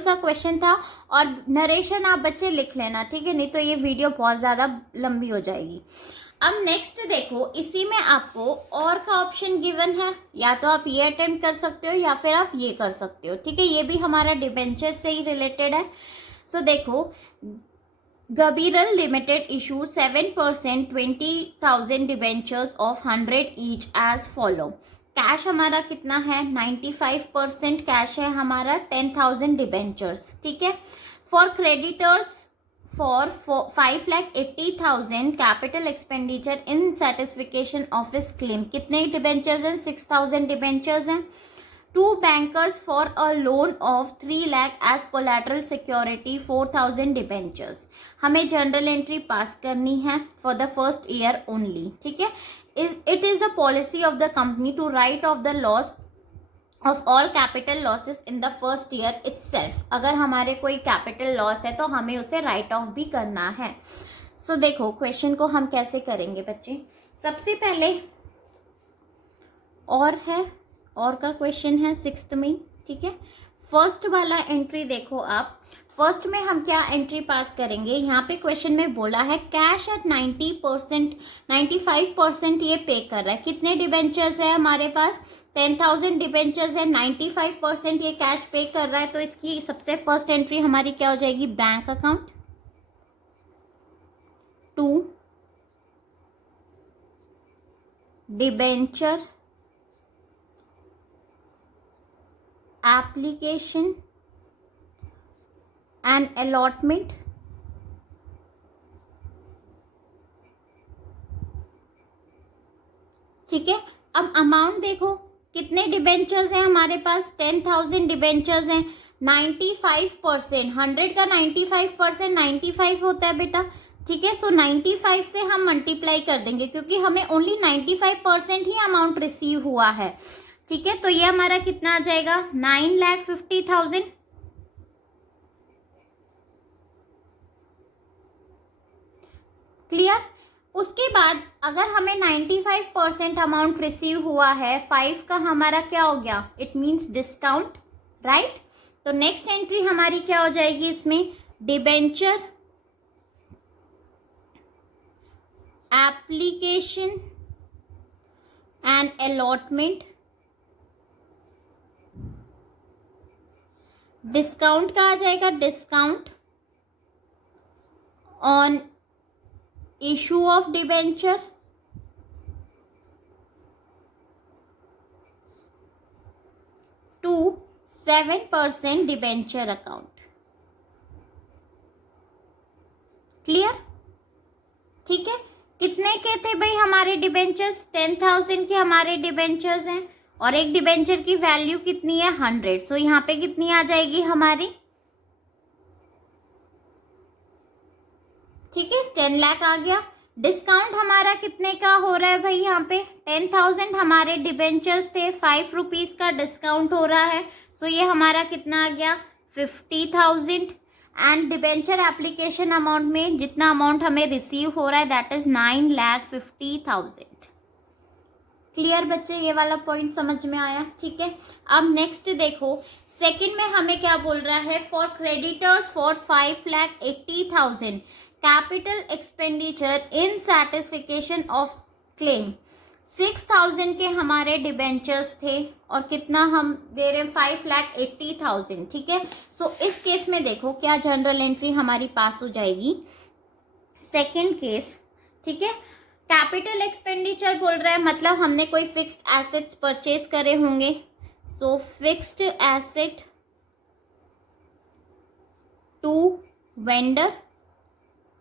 सा क्वेश्चन था, और नरेशन आप बच्चे लिख लेना, ठीक है, नहीं तो ये वीडियो बहुत ज़्यादा लंबी हो जाएगी। अब नेक्स्ट देखो, इसी में आपको और का ऑप्शन गिवन है, या तो आप ये अटेम्प्ट कर सकते हो या फिर आप ये कर सकते हो, ठीक है। ये भी हमारा डिबेंचर से ही रिलेटेड है। सो देखो, गबीरल limited issued 7% 20,000 debentures of 100 each as follow. Cash हमारा कितना है, 95% कैश है हमारा, 10,000 डिबेंचर्स, ठीक है। For creditors for 5,80,000 capital expenditure in satisfaction of his claim. कितने डिबेंचर्स हैं, 6,000 डिबेंचर्स हैं। 2 bankers for a loan of 3 lakh as collateral security 4,000 debentures. हमें जनरल एंट्री पास करनी है for the first year only, ठीक है। It is the policy of the company to write off the loss of all capital losses in the first year itself. अगर हमारे कोई capital loss है तो हमें उसे राइट ऑफ भी करना है। सो देखो क्वेश्चन को हम कैसे करेंगे बच्चे, सबसे पहले और है, और का क्वेश्चन है 6th में, ठीक है। फर्स्ट वाला एंट्री देखो आप, फर्स्ट में हम क्या एंट्री पास करेंगे, यहाँ पे क्वेश्चन में बोला है कैश एट 90%, 95% ये पे कर रहा है। कितने डिबेंचर्स है हमारे पास, 10,000 डिबेंचर्स है, 95% ये कैश पे कर रहा है, तो इसकी सबसे फर्स्ट एंट्री हमारी क्या हो जाएगी, bank account to debenture application and allotment, ठीक है। अब अमाउंट देखो, कितने डिबेंचर्स हैं हमारे पास, 10,000 डिबेंचर्स हैं, 95%, 100 का 95% 95 होता है बेटा, ठीक है। सो 95 से हम मल्टीप्लाई कर देंगे, क्योंकि हमें ओनली 95% ही अमाउंट रिसीव हुआ है, ठीक है। तो ये हमारा कितना आ जाएगा, 9,50,000। क्लियर। उसके बाद अगर हमें 95% अमाउंट रिसीव हुआ है, 5 का हमारा क्या हो गया, इट मीन्स डिस्काउंट, राइट। तो नेक्स्ट एंट्री हमारी क्या हो जाएगी इसमें, debenture application and allotment. Discount का आ जाएगा, discount on issue of debenture to 7% debenture account. Clear, ठीक है। कितने के थे भाई हमारे डिबेंचर्स? 10,000 के हमारे डिबेंचर्स हैं और एक डिबेंचर की वैल्यू कितनी है? 100। सो यहाँ पे कितनी आ जाएगी हमारी? ठीक है, 10 लाख आ गया। डिस्काउंट हमारा कितने का हो रहा है भाई? यहाँ पे 10,000 हमारे डिबेंचर्स थे, 5 रुपीज का डिस्काउंट हो रहा है। सो ये हमारा कितना आ गया? 50,000। एंड डिबेंचर एप्लीकेशन अमाउंट में जितना अमाउंट हमें रिसीव हो रहा है दैट इज 9,50,000। क्लियर बच्चे, ये वाला पॉइंट समझ में आया? ठीक है, अब नेक्स्ट देखो, सेकंड में हमें क्या बोल रहा है? For creditors for 5,80,000 capital expenditure in satisfaction of claim. 6,000 के हमारे डिबेंचर्स थे और कितना हम दे रहे हैं? 5,80,000। ठीक है, सो इस केस में देखो क्या जनरल एंट्री हमारी पास हो जाएगी? सेकंड केस, ठीक है, कैपिटल एक्सपेंडिचर बोल रहा है, मतलब हमने कोई फिक्स्ड एसेट्स परचेज करे होंगे। So fixed asset to vendor,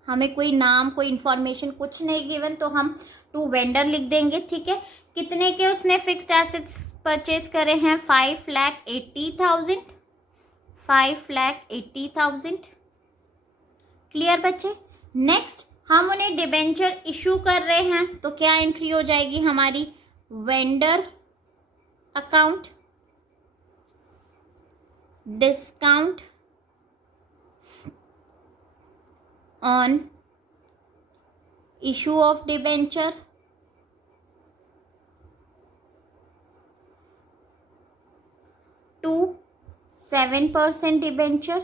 हमें कोई नाम कोई इंफॉर्मेशन कुछ नहीं गिवन तो हम टू वेंडर लिख देंगे। ठीक है, कितने के उसने फिक्स्ड एसेट्स परचेज करे हैं? 5,80,000। 5,80,000। क्लियर बच्चे? नेक्स्ट हम उन्हें डिबेंचर इशू कर रहे हैं तो क्या एंट्री हो जाएगी हमारी? Vendor account, discount on issue of debenture to 7% debenture.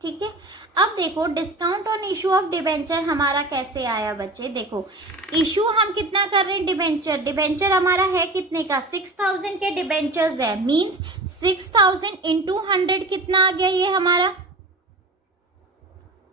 ठीक है, अब देखो discount on issue of debenture हमारा कैसे आया बच्चे? देखो इशू हम कितना कर रहे हैं? डिबेंचर। डिबेंचर हमारा है कितने का? 6,000 के डिबेंचर्स है, मींस 6,000 इंटू 100 कितना आ गया? ये हमारा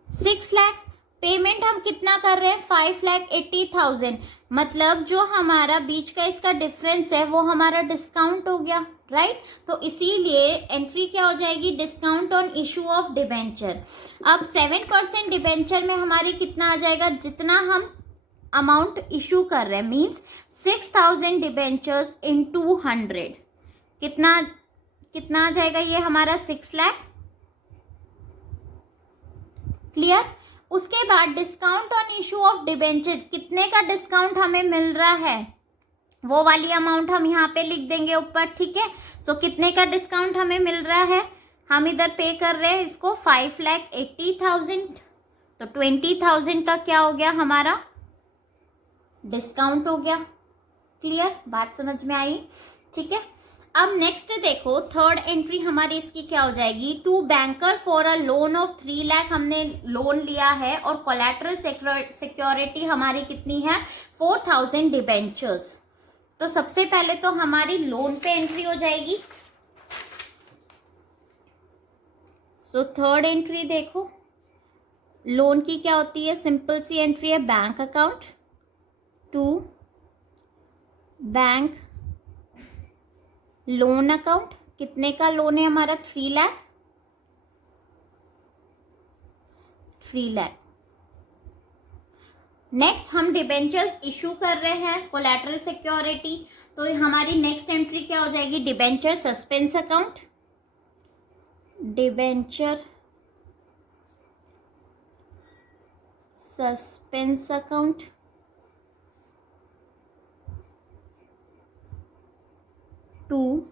6 लाख। पेमेंट हम कितना कर रहे हैं? 5,80,000। मतलब जो हमारा बीच का इसका डिफरेंस है वो हमारा डिस्काउंट हो गया, राइट? तो इसीलिए एंट्री क्या हो जाएगी? Discount on issue of debenture. अब 7% डिबेंचर में हमारी कितना आ जाएगा? जितना हम अमाउंट इशू कर रहे हैं, मीन्स 6,000 डिबेंचर्स इंटू 100 कितना आ जाएगा? ये हमारा 6 लाख। क्लियर? उसके बाद discount on issue of debenture, कितने का डिस्काउंट हमें मिल रहा है वो वाली अमाउंट हम यहाँ पे लिख देंगे ऊपर। ठीक है, सो कितने का डिस्काउंट हमें मिल रहा है? हम इधर पे कर रहे हैं इसको 5,80,000, तो 20,000 का क्या हो गया? हमारा डिस्काउंट हो गया। क्लियर? बात समझ में आई? ठीक है, अब नेक्स्ट देखो थर्ड एंट्री हमारी इसकी क्या हो जाएगी? To banker for a loan of 3 lakh, हमने लोन लिया है और कोलैटरल सिक्योरिटी हमारी कितनी है? 4,000 डिबेंचर्स। तो सबसे पहले तो हमारी लोन पे एंट्री हो जाएगी। सो थर्ड एंट्री देखो लोन की क्या होती है? सिंपल सी एंट्री है, bank account to bank loan account. कितने का लोन है हमारा? 3 लाख। 3 लाख। नेक्स्ट हम डिबेंचर्स इशू कर रहे हैं कोलैटरल सिक्योरिटी, तो हमारी नेक्स्ट एंट्री क्या हो जाएगी? Debenture suspense account. Debenture suspense account to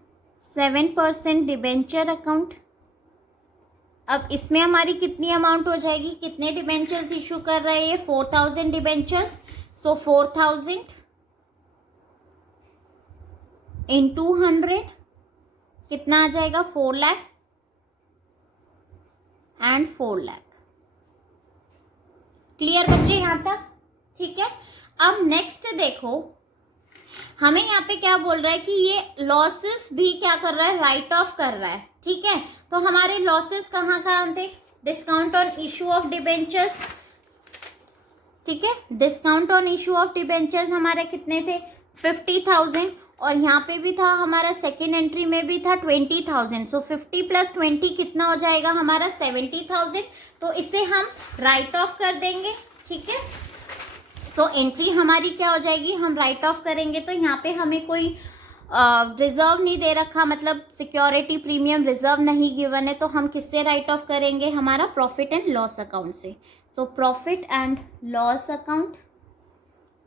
7% debenture account. अब इसमें हमारी कितनी अमाउंट हो जाएगी? कितने डिबेंचर्स इशू कर रहे हैं? 4,000 डिबेंचर्स। सो 4,000 इंटू 100 कितना आ जाएगा? 4 लाख एंड 4 लाख। क्लियर बच्चे यहां तक? ठीक है, अब नेक्स्ट देखो हमें यहाँ पे क्या बोल रहा है कि ये लॉसेस भी क्या कर रहा है? राइट ऑफ कर रहा है। ठीक है, तो हमारे लॉसेस कहाँ कहाँ थे? Discount on issue of debentures. ठीक है, discount on issue of debentures हमारे कितने थे? 50,000। और यहाँ पे भी था हमारा सेकेंड एंट्री में भी था 20,000। सो 50 + 20 कितना हो जाएगा हमारा 70,000। तो इसे हम राइट ऑफ कर देंगे, ठीक है। सो एंट्री हमारी क्या हो जाएगी, हम राइट ऑफ करेंगे। तो यहाँ पे हमें कोई रिजर्व नहीं दे रखा, मतलब सिक्योरिटी प्रीमियम रिजर्व नहीं गिवन है, तो हम किससे राइट ऑफ करेंगे, हमारा प्रॉफिट एंड लॉस अकाउंट से। So profit and loss account,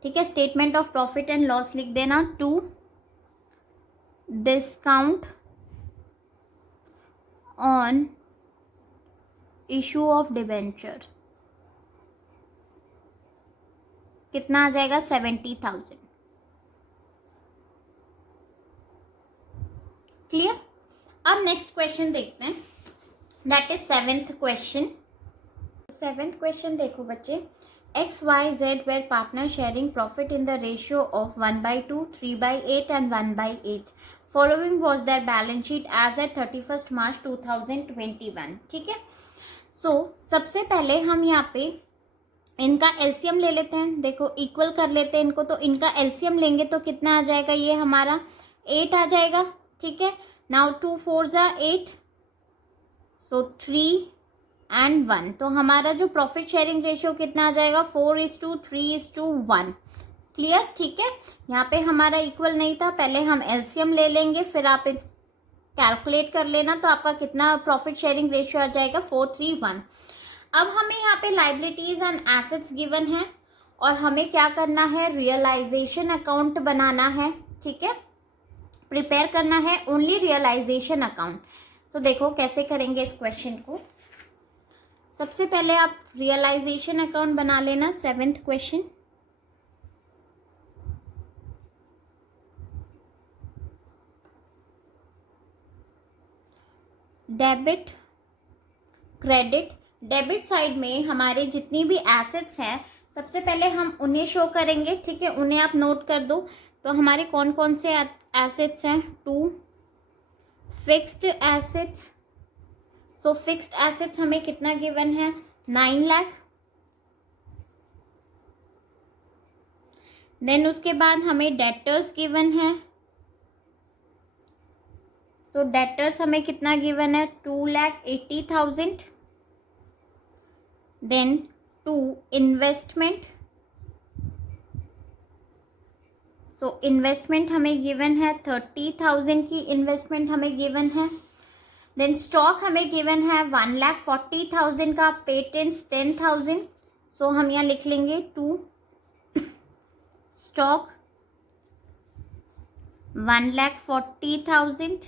ठीक है। Statement of profit and loss लिख देना, to discount on issue of debenture, कितना आ जाएगा 70,000। क्लियर। अब नेक्स्ट क्वेश्चन देखते हैं, that is 7th question. 7th question देखो बच्चे, XYZ were partner sharing profit in the ratio of 1/2, 3/8 and 1/8. Following was their balance sheet as at 31st March 2021, ठीक है। सो सबसे पहले हम यहाँ पे इनका एलसीएम ले लेते हैं। देखो इक्वल कर लेते हैं इनको, तो इनका एलसीएम लेंगे तो कितना आ जाएगा, ये हमारा 8 आ जाएगा, ठीक है। नाउ 2 4 ज़ा 8, सो 3 and 1। तो हमारा जो प्रॉफिट शेयरिंग रेशियो कितना आ जाएगा 4:3:1। क्लियर, ठीक है। यहाँ पे हमारा इक्वल नहीं था, पहले हम एलसीएम ले लेंगे, फिर आप कैलकुलेट कर लेना, तो आपका कितना प्रॉफिट शेयरिंग रेशियो आ जाएगा 4:3:1। अब हमें यहाँ पे लाइबिलिटीज एंड एसेट्स गिवन है और हमें क्या करना है, रियलाइजेशन अकाउंट बनाना है, ठीक है। प्रिपेयर करना है ओनली रियलाइजेशन अकाउंट। तो देखो कैसे करेंगे इस क्वेश्चन को। सबसे पहले आप रियलाइजेशन अकाउंट बना लेना। 7th question, debit credit. Debit side में हमारे जितनी भी एसेट्स हैं सबसे पहले हम उन्हें शो करेंगे, ठीक है। उन्हें आप नोट कर दो। तो हमारे कौन कौन से एसेट्स हैं, 2 फिक्स्ड एसेट्स। सो फिक्स्ड एसेट्स हमें कितना गिवन है 9 लाख। देन उसके बाद हमें डेटर्स गिवन है। सो डेटर्स हमें कितना गिवन है 2,80,000। Then 2 investment. सो इन्वेस्टमेंट हमें गिवन है 30,000 की इन्वेस्टमेंट हमें गिवन है। देन स्टॉक हमें गिवन है 1,40,000 का, पेटेंट्स 10,000। सो हम यहाँ लिख लेंगे 2 स्टॉक 1,40,000,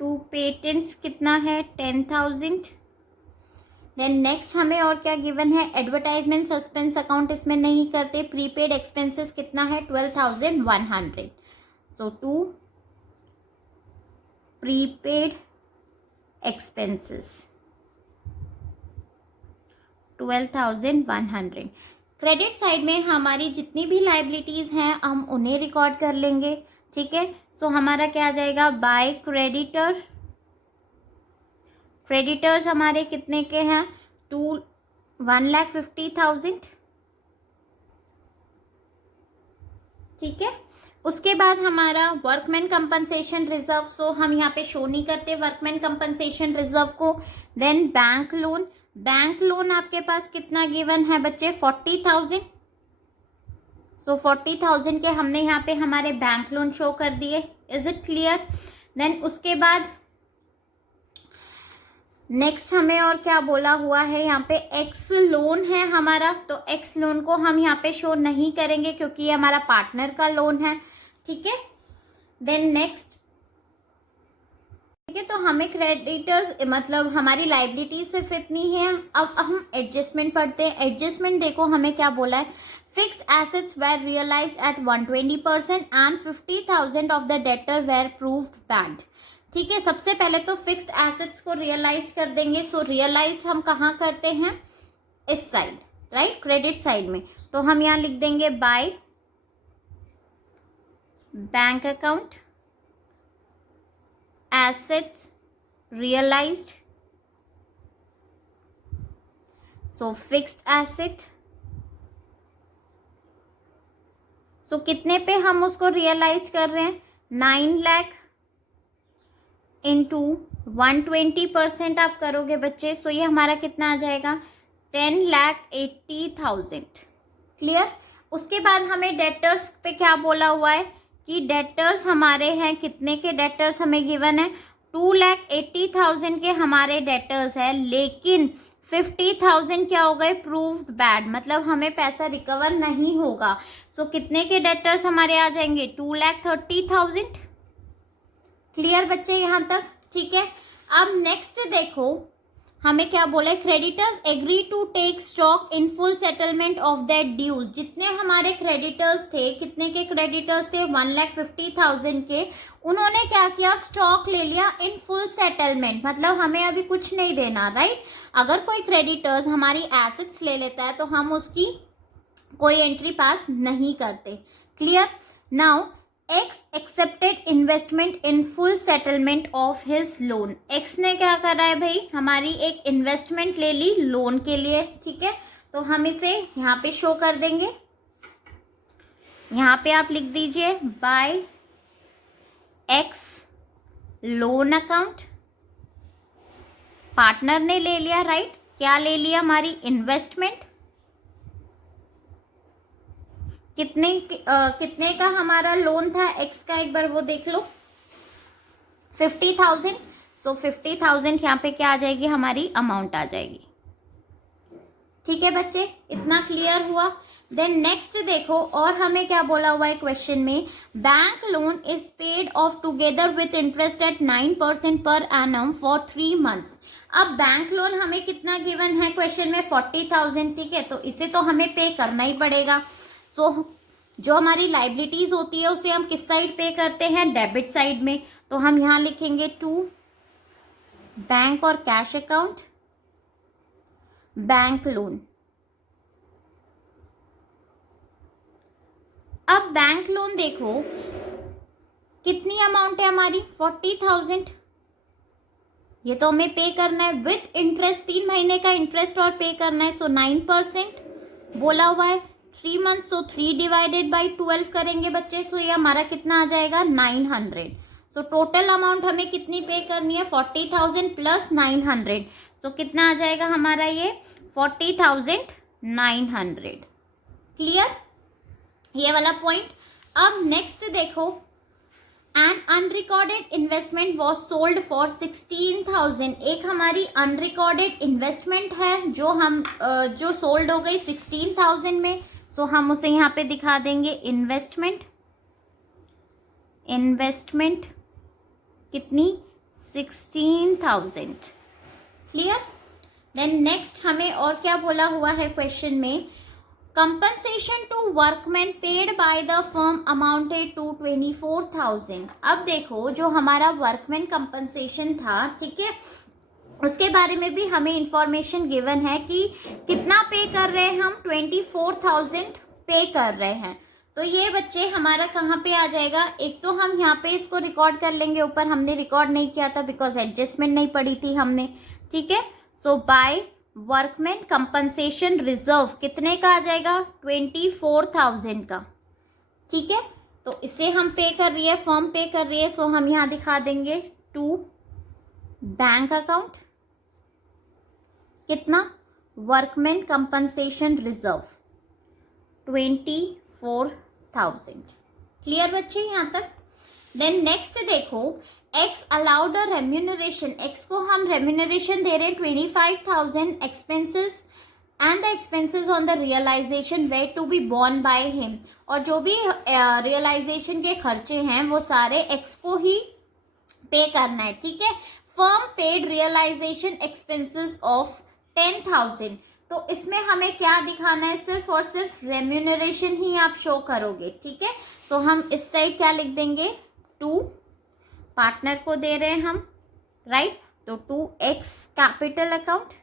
2 पेटेंट्स कितना है 10,000। देन नेक्स्ट हमें और क्या गिवन है, एडवर्टाइजमेंट सस्पेंस अकाउंट इसमें नहीं करते। प्रीपेड एक्सपेंसेस कितना है 12,100। सो 2 प्रीपेड एक्सपेंसेस 12,100। क्रेडिट साइड में हमारी जितनी भी लाइबिलिटीज हैं हम उन्हें रिकॉर्ड कर लेंगे, ठीक है। सो हमारा क्या आ जाएगा, बाय क्रेडिटर। क्रेडिटर्स हमारे कितने के हैं 1,50,000, ठीक है। उसके बाद हमारा वर्कमैन कंपनसेशन रिजर्व। सो हम यहाँ पे शो नहीं करते वर्कमैन कंपनसेशन रिजर्व को। Then bank loan. Bank loan आपके पास कितना गिवन है बच्चे 40,000। सो 40,000 के हमने यहाँ पे हमारे बैंक लोन शो कर दिए। Is it clear. देन उसके बाद नेक्स्ट हमें और क्या बोला हुआ है, यहाँ पे एक्स लोन है हमारा, तो एक्स लोन को हम यहाँ पे शो नहीं करेंगे क्योंकि ये हमारा पार्टनर का लोन है, ठीक है। देन नेक्स्ट, ठीक है। तो हमें क्रेडिटर्स मतलब हमारी लाइबिलिटी सिर्फ इतनी है। अब हम एडजस्टमेंट पढ़ते हैं। एडजस्टमेंट देखो हमें क्या बोला है, fixed assets were realised at 120% and 50,000 of the debtor were proved bad, ठीक है। सबसे पहले तो फिक्स्ड एसेट्स को रियलाइज कर देंगे। सो रियलाइज हम कहाँ करते हैं, इस साइड, राइट, क्रेडिट साइड में। तो हम यहाँ लिख देंगे by bank account assets realised. So fixed asset so कितने पे हम उसको रियलाइज कर रहे हैं, 9 लाख इंटू 120% आप करोगे बच्चे, सो ये हमारा कितना आ जाएगा, 10,80,000। क्लियर। उसके बाद हमें डेटर्स पे क्या बोला हुआ है कि डेटर्स हमारे हैं, कितने के डेटर्स हमें गिवन है, 2,80,000 के हमारे डेटर्स है, लेकिन 50,000 क्या हो गए, प्रूव्ड बैड, मतलब हमें पैसा रिकवर नहीं होगा। सो कितने के डेटर्स हमारे आ जाएंगे, 2,30,000। क्लियर बच्चे यहाँ तक, ठीक है। अब नेक्स्ट देखो हमें क्या बोला है, creditors agree to take stock in full settlement of that dues. जितने हमारे क्रेडिटर्स थे, कितने के क्रेडिटर्स थे, 1,50,000 के, उन्होंने क्या किया, स्टॉक ले लिया इन फुल सेटलमेंट, मतलब हमें अभी कुछ नहीं देना, राइट। अगर कोई क्रेडिटर्स हमारी एसेट्स ले लेता है तो हम उसकी कोई एंट्री पास नहीं करते। Clear. Now x accepted investment in full settlement of his loan. X ने क्या करा है भाई, हमारी एक इन्वेस्टमेंट ले ली लोन के लिए, ठीक है। तो हम इसे यहाँ पे शो कर देंगे, यहाँ पे आप लिख दीजिए by X loan account. Partner ने ले लिया, राइट, क्या ले लिया, हमारी इन्वेस्टमेंट। कितने का हमारा लोन था एक्स का, एक बार वो देख लो, 50,000। सो 50,000 यहाँ पे क्या आ जाएगी, हमारी अमाउंट आ जाएगी। ठीक है बच्चे, इतना क्लियर हुआ। देन नेक्स्ट देखो, और हमें क्या बोला हुआ है क्वेश्चन में, bank loan is paid of together with interest eight 9% per annum for 3 months. अब बैंक लोन हमें कितना गिवन है क्वेश्चन में, 40,000, ठीक है। तो इसे तो हमें पे करना ही पड़ेगा। सो जो हमारी लाइबिलिटीज होती है उसे हम किस साइड पे करते हैं, डेबिट साइड में। तो हम यहाँ लिखेंगे टू बैंक और कैश अकाउंट बैंक लोन। अब बैंक लोन देखो कितनी अमाउंट है हमारी, 40,000। ये तो हमें पे करना है विथ इंटरेस्ट, 3 महीने का इंटरेस्ट और पे करना है। सो 9% बोला हुआ है, 3 मंथ्स, सो 3 डिवाइडेड बाई 12 करेंगे बच्चे। तो ये हमारा कितना आ जाएगा, 900। सो टोटल अमाउंट हमें कितनी पे करनी है, 40,000 प्लस 900। सो कितना आ जाएगा हमारा ये, 40,900। क्लियर, ये वाला पॉइंट। अब नेक्स्ट देखो, an unrecorded investment was sold for 16,000। एक हमारी अनरिकॉर्डेड इन्वेस्टमेंट है जो सोल्ड हो गई 16,000 में। सो हम उसे यहाँ पे दिखा देंगे इन्वेस्टमेंट कितनी, 16,000। क्लियर। देन नेक्स्ट हमें और क्या बोला हुआ है क्वेश्चन में, compensation to workman paid by the firm amounted to 24,000। अब देखो जो हमारा वर्कमैन कंपनसेशन था, ठीक है, उसके बारे में भी हमें इंफॉर्मेशन गिवन है कि कितना पे कर रहे हैं हम, 24,000 पे कर रहे हैं। तो ये बच्चे हमारा कहाँ पे आ जाएगा, एक तो हम यहाँ पे इसको रिकॉर्ड कर लेंगे, ऊपर हमने रिकॉर्ड नहीं किया था बिकॉज एडजस्टमेंट नहीं पड़ी थी हमने, ठीक है। सो बाय वर्कमैन कंपनसेशन रिजर्व कितने का आ जाएगा, 24,000 का, ठीक है। तो इसे हम पे कर रही है, फर्म पे कर रही है। सो हम यहाँ दिखा देंगे टू बैंक अकाउंट कितना, वर्कमैन कंपनसेशन रिजर्व 24,000। क्लियर बच्चे यहाँ तक। देन नेक्स्ट देखो, X allowed a remuneration, X को हम रेम्यूनरेशन दे रहे हैं 25,000 expenses and the expenses on the realisation were to be borne by him. और जो भी रियलाइजेशन के खर्चे हैं वो सारे एक्स को ही पे करना है, ठीक है। Firm paid realisation expenses of 10,000। तो इसमें हमें क्या दिखाना है, सिर्फ और सिर्फ रेम्यूनरेशन ही आप शो करोगे, ठीक है। सो हम इस साइड क्या लिख देंगे, टू पार्टनर को दे रहे हैं हम, राइट। तो 2x कैपिटल अकाउंट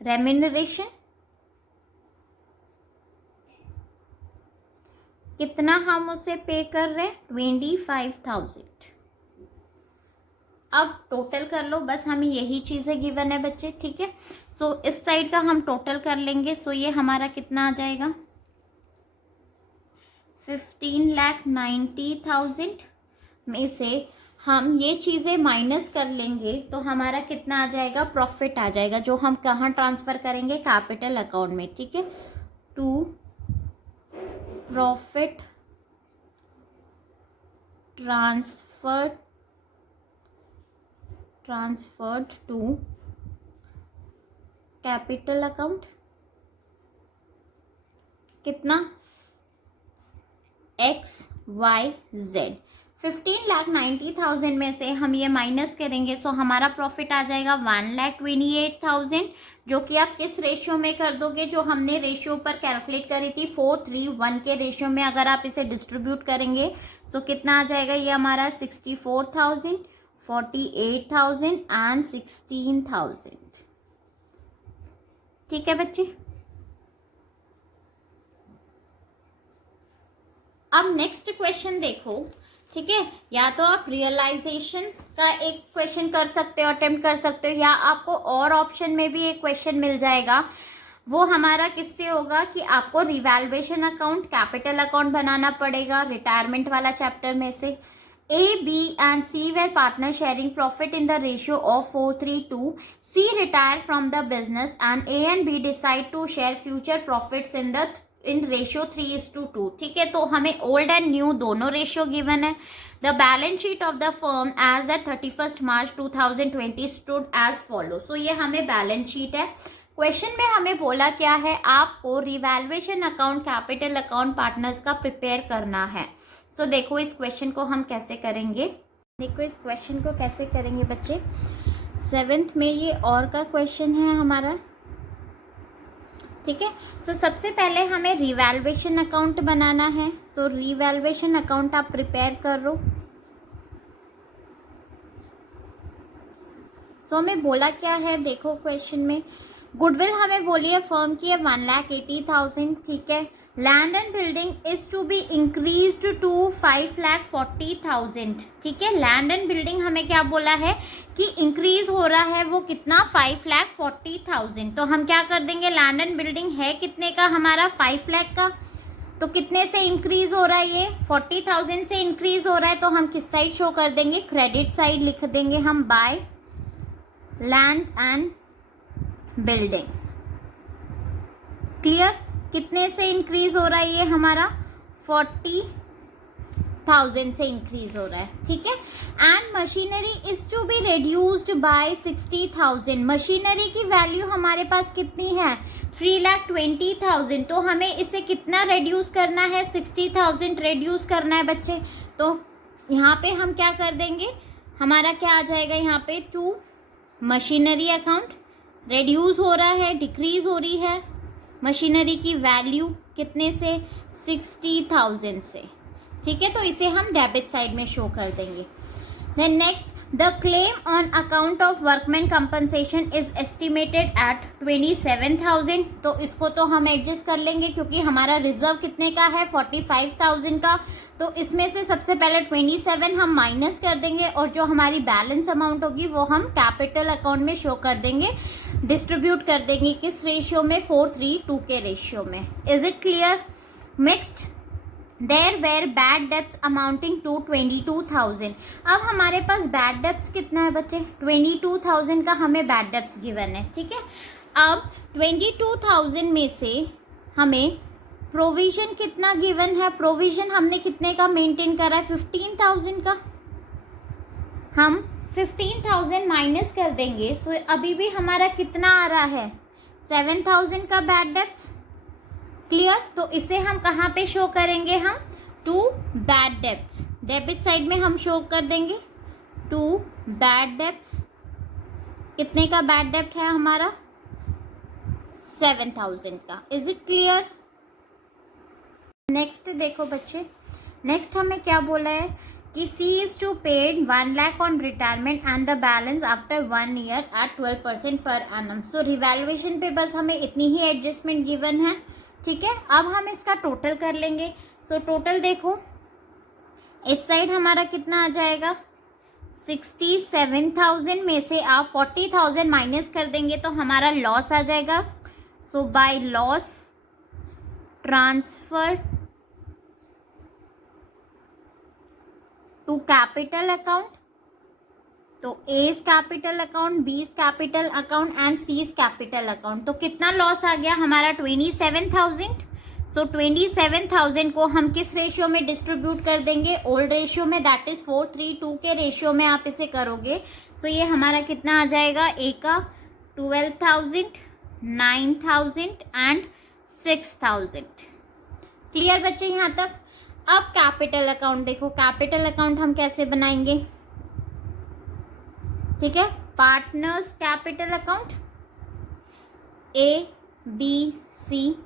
रेम्यूनरेशन कितना हम उसे पे कर रहे हैं, 25,000। अब टोटल कर लो, बस हमें यही चीज़ें गिवन है बच्चे, ठीक है। सो इस साइड का हम टोटल कर लेंगे। सो ये हमारा कितना आ जाएगा, 15,90,000 में से हम ये चीज़ें माइनस कर लेंगे तो हमारा कितना आ जाएगा, प्रॉफिट आ जाएगा, जो हम कहाँ ट्रांसफ़र करेंगे, कैपिटल अकाउंट में, ठीक है। To profit transferred to capital account, कितना, XYZ। 15,90,000 में से हम ये माइनस करेंगे, सो हमारा प्रॉफिट आ जाएगा 1,28,000, जो कि आप किस रेशियो में कर दोगे, जो हमने रेशियो पर कैलकुलेट करी थी 4:3:1 के रेशियो में अगर आप इसे डिस्ट्रीब्यूट करेंगे, सो कितना आ जाएगा, ये हमारा 64,000, 48,000 एंड 16,000। ठीक है बच्चे। अब नेक्स्ट क्वेश्चन देखो, ठीक है। या तो आप रियलाइजेशन का एक क्वेश्चन कर सकते हो, अटेम्प्ट कर सकते हो, या आपको और ऑप्शन में भी एक क्वेश्चन मिल जाएगा। वो हमारा किससे होगा कि आपको रिवैल्यूएशन अकाउंट, कैपिटल अकाउंट बनाना पड़ेगा रिटायरमेंट वाला चैप्टर में से। A, B and C were partners sharing profit in the ratio of 4:3:2. C retire from the business and A and B decide to share future profits in ratio 3:2. ठीक है, तो हमें old and new दोनों ratio given है। The balance sheet of the firm as at 31 March 2020 stood as follow. So ये हमें balance sheet है। Question में हमें बोला क्या है, आपको revaluation account, capital account partners का प्रिपेयर करना है। सो देखो इस क्वेश्चन को हम कैसे करेंगे, देखो इस क्वेश्चन को कैसे करेंगे बच्चे। 7th में ये और का क्वेश्चन है हमारा, ठीक है। सो सबसे पहले हमें रिवैल्यूएशन अकाउंट बनाना है। सो रिवैल्यूएशन अकाउंट आप प्रिपेयर कर लो। सो हमें बोला क्या है, देखो क्वेश्चन में गुडविल हमें बोली है फर्म की है 1,80,000, ठीक है। Land and building is to be increased to 5,40,000, ठीक है। लैंड एंड बिल्डिंग हमें क्या बोला है कि इंक्रीज हो रहा है, वो कितना, 5,40,000। तो हम क्या कर देंगे, लैंड एंड बिल्डिंग है कितने का हमारा, 5 लाख का। तो कितने से इंक्रीज हो रहा है, ये 40,000 से इंक्रीज हो रहा है। तो हम किस साइड शो कर देंगे, क्रेडिट साइड लिख देंगे हम, by land and building. Clear, कितने से इंक्रीज हो रहा है ये हमारा, 40,000 से इंक्रीज हो रहा है, ठीक है। And machinery is to be reduced by 60,000। Machinery की वैल्यू हमारे पास कितनी है, 3,20,000। तो हमें इसे कितना रिड्यूस करना है, 60,000 रिड्यूस करना है बच्चे। तो यहाँ पे हम क्या कर देंगे, हमारा क्या आ जाएगा यहाँ पे, टू मशीनरी अकाउंट रिड्यूस हो रहा है, डिक्रीज हो रही है मशीनरी की वैल्यू कितने से, 60,000 से, ठीक है। तो इसे हम डेबिट साइड में शो कर देंगे। Then next, the claim on account of workman compensation is estimated at 27,000। तो इसको तो हम एडजस्ट कर लेंगे क्योंकि हमारा रिजर्व कितने का है, 45,000 का। तो इसमें से सबसे पहले 27 हम माइनस कर देंगे और जो हमारी बैलेंस अमाउंट होगी वो हम कैपिटल अकाउंट में शो कर देंगे, डिस्ट्रीब्यूट कर देंगे किस रेशियो में, 4:3:2 के रेशियो में। Is it clear. Next, there were bad debts amounting to 22,000। अब हमारे पास बैड डेब्ट्स कितना है बच्चे, 22,000 का हमें बैड डेब्ट्स गिवन है, ठीक है। अब 22,000 में से हमें प्रोविजन कितना गिवन है, प्रोविजन हमने कितने का मेंटेन करा है, 15,000 का। हम 15,000 माइनस कर देंगे, सो अभी भी हमारा कितना आ रहा है, 7,000 का बैड डेब्ट्स। क्लियर, तो इसे हम कहाँ पे शो करेंगे, हम to bad debts, debit side में हम शो कर देंगे टू बैड डेब्ट्स। कितने का बैड डेब्ट है हमारा, 7,000 का। Is it clear. नेक्स्ट देखो बच्चे, नेक्स्ट हमें क्या बोला है कि C is to paid 1 lakh on retirement and the balance after 1 year at 12% per annum. So revaluation पे बस हमें इतनी ही एडजस्टमेंट गिवन है, ठीक है। अब हम इसका टोटल कर लेंगे। सो टोटल देखो, इस साइड हमारा कितना आ जाएगा, 67,000 में से आप 40,000 माइनस कर देंगे तो हमारा लॉस आ जाएगा। So by loss transfer to capital account, तो A is capital account, B is capital account and C is capital account. तो कितना लॉस आ गया हमारा 27,000। सो 27,000 को हम किस रेशियो में डिस्ट्रीब्यूट कर देंगे? ओल्ड रेशियो में, दैट इज 4:3:2 के रेशियो में आप इसे करोगे। तो ये हमारा कितना आ जाएगा? ए का 12,000, 9,000 एंड 6,000। क्लियर बच्चे यहाँ तक? अब कैपिटल अकाउंट देखो, कैपिटल अकाउंट हम कैसे बनाएंगे? ठीक है, partners capital account A B C.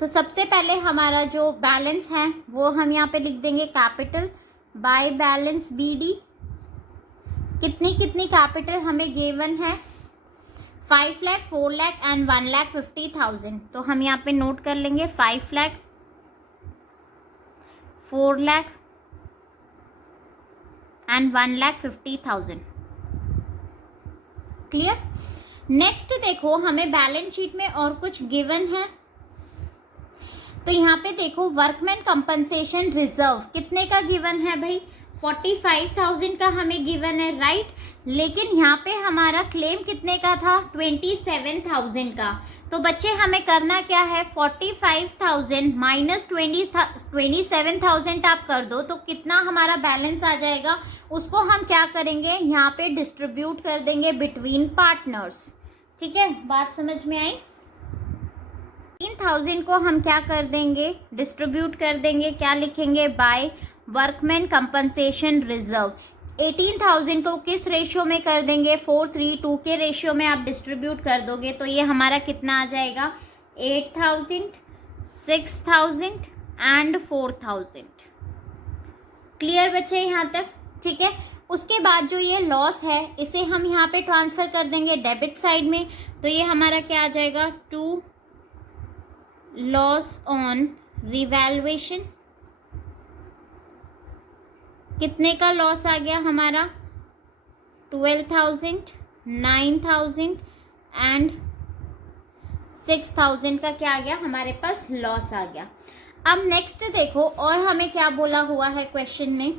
तो सबसे पहले हमारा जो बैलेंस है वो हम यहाँ पे लिख देंगे capital by balance B D. कितनी कितनी कैपिटल हमें गिवन है? 5 लाख, 4 लाख एंड 1,50,000। तो हम यहाँ पे नोट कर लेंगे 5 lakh, 4 lakh and 1,50,000। Clear? Next देखो, हमें बैलेंस शीट में और कुछ गिवन है। तो यहाँ पे देखो वर्कमैन कंपनसेशन रिजर्व कितने का गिवन है भाई? 45,000 का हमें गिवन है, राइट। लेकिन यहाँ पे हमारा क्लेम कितने का था? 27,000 का। तो बच्चे हमें करना क्या है? 45,000 माइनस 27,000 आप कर दो तो कितना हमारा बैलेंस आ जाएगा? उसको हम क्या करेंगे? यहाँ पे डिस्ट्रीब्यूट कर देंगे बिटवीन पार्टनर्स। ठीक है, बात समझ में आई? 18,000 को हम क्या कर देंगे? डिस्ट्रीब्यूट कर देंगे। क्या लिखेंगे? Bye workman compensation reserve. 18,000 को किस रेशियो में कर देंगे? 4:3:2 के रेशियो में आप डिस्ट्रीब्यूट कर दोगे तो ये हमारा कितना आ जाएगा? 8,000, 6,000 एंड 4,000। क्लियर बच्चे यहाँ तक? ठीक है, उसके बाद जो ये लॉस है इसे हम यहाँ पे ट्रांसफर कर देंगे डेबिट साइड में। तो ये हमारा क्या आ जाएगा? To loss on revaluation. कितने का लॉस आ गया हमारा? 12,000, 9,000 एंड 6,000 का क्या आ गया हमारे पास? लॉस आ गया। अब नेक्स्ट देखो, और हमें क्या बोला हुआ है क्वेश्चन में?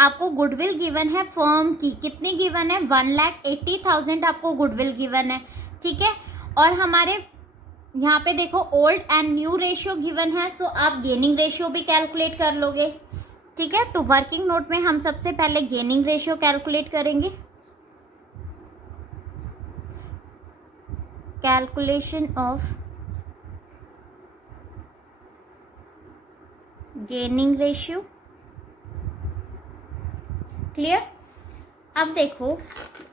आपको गुडविल गिवन है फर्म की। कितनी गिवन है? 1,80,000 आपको गुडविल गिवन है। ठीक है, और हमारे यहाँ पे देखो old and new ratio given है। सो आप गेनिंग रेशियो भी कैलकुलेट कर लोगे। ठीक है, तो वर्किंग नोट में हम सबसे पहले गेनिंग रेशियो कैलकुलेट करेंगे। Calculation of gaining ratio. Clear? अब देखो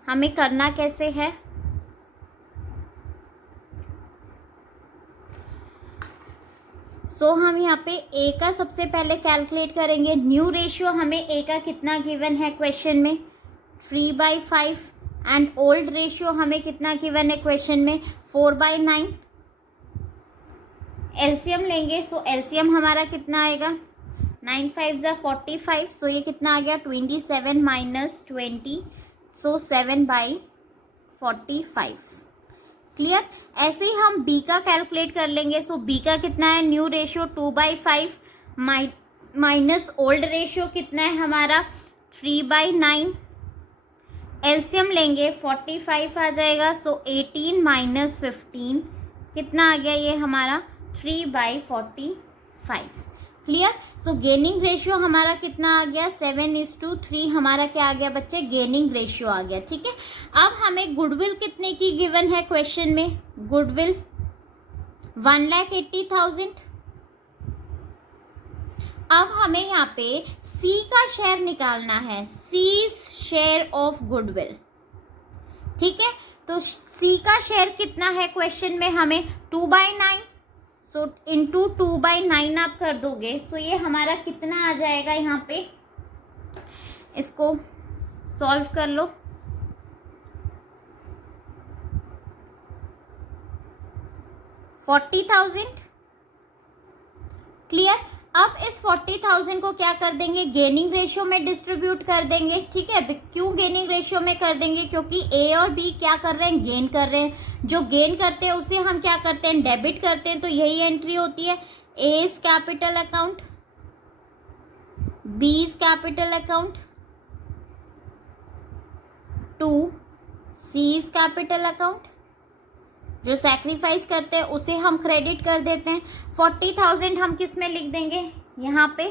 हमें करना कैसे है। हम यहाँ पे ए का सबसे पहले कैलकुलेट करेंगे। न्यू रेशियो हमें ए का कितना गिवन है क्वेश्चन में? 3/5 एंड ओल्ड रेशियो हमें कितना गिवन है क्वेश्चन में? 4/9। एलसीएम लेंगे, सो एलसीएम हमारा कितना आएगा? 9 5 = 45। सो ये कितना आ गया? 27 माइनस 20, सो 7/45। क्लियर? ऐसे ही हम बी का कैलकुलेट कर लेंगे। सो बी का कितना है? New ratio 2/5 minus old ratio कितना है हमारा? 3/9। एलसीएम लेंगे, 45 आ जाएगा। सो 18 माइनस 15 कितना आ गया ये हमारा? 3/45। क्लियर? सो गेनिंग रेशियो हमारा कितना आ गया? 7:3 हमारा क्या आ गया बच्चे? गेनिंग रेशियो आ गया। ठीक है, अब हमें गुडविल कितने की गिवन है क्वेश्चन में? गुडविल 1,80,000। अब हमें यहाँ पे सी का शेयर निकालना है, सी शेयर ऑफ गुडविल। ठीक है, तो सी का शेयर कितना है क्वेश्चन में? हमें 2/9। सो इंटू 2/9 आप कर दोगे। सो ये हमारा कितना आ जाएगा? यहाँ पे इसको सॉल्व कर लो। 40,000। क्लियर? अब इस 40,000 को क्या कर देंगे, गेनिंग रेशियो में डिस्ट्रीब्यूट कर देंगे। ठीक है, क्यों गेनिंग रेशियो में कर देंगे, क्योंकि ए और बी क्या कर रहे हैं, गेन कर रहे हैं। जो गेन करते हैं उसे हम क्या करते हैं, डेबिट करते हैं। तो यही एंट्री होती है, A is capital account, B is capital account, to C is capital account. जो सैक्रिफाइस करते हैं उसे हम क्रेडिट कर देते हैं। 40,000 हम किस में लिख देंगे, यहाँ पे।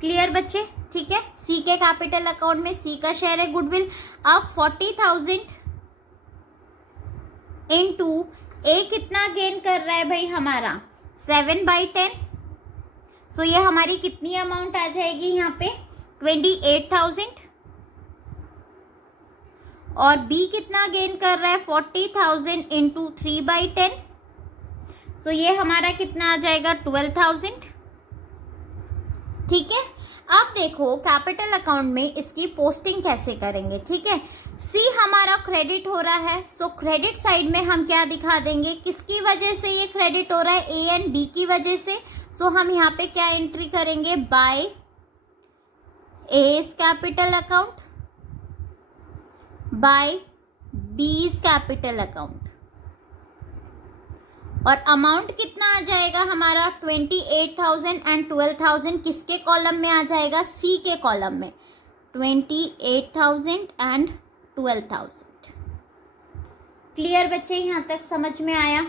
क्लियर बच्चे, ठीक है। सी के कैपिटल अकाउंट में सी का शेयर है गुडविल। अब 40,000 इनटू ए कितना गेन कर रहा है भाई हमारा, 7/10। सो ये हमारी कितनी अमाउंट आ जाएगी यहाँ पे, 28,000। और बी कितना गेन कर रहा है, 40,000 इंटू 3/10। सो ये हमारा कितना आ जाएगा, 12,000। ठीक है, अब देखो कैपिटल अकाउंट में इसकी पोस्टिंग कैसे करेंगे। ठीक है, सी हमारा क्रेडिट हो रहा है, सो क्रेडिट साइड में हम क्या दिखा देंगे, किसकी वजह से ये क्रेडिट हो रहा है, ए एंड बी की वजह से। सो हम यहाँ पे क्या एंट्री करेंगे, by A's capital account by B's capital account. और अमाउंट कितना आ जाएगा हमारा, 28,000 एंड 12,000 किसके कॉलम में आ जाएगा, सी के कॉलम में। 28,000 एंड 12,000। क्लियर बच्चे, यहाँ तक समझ में आया।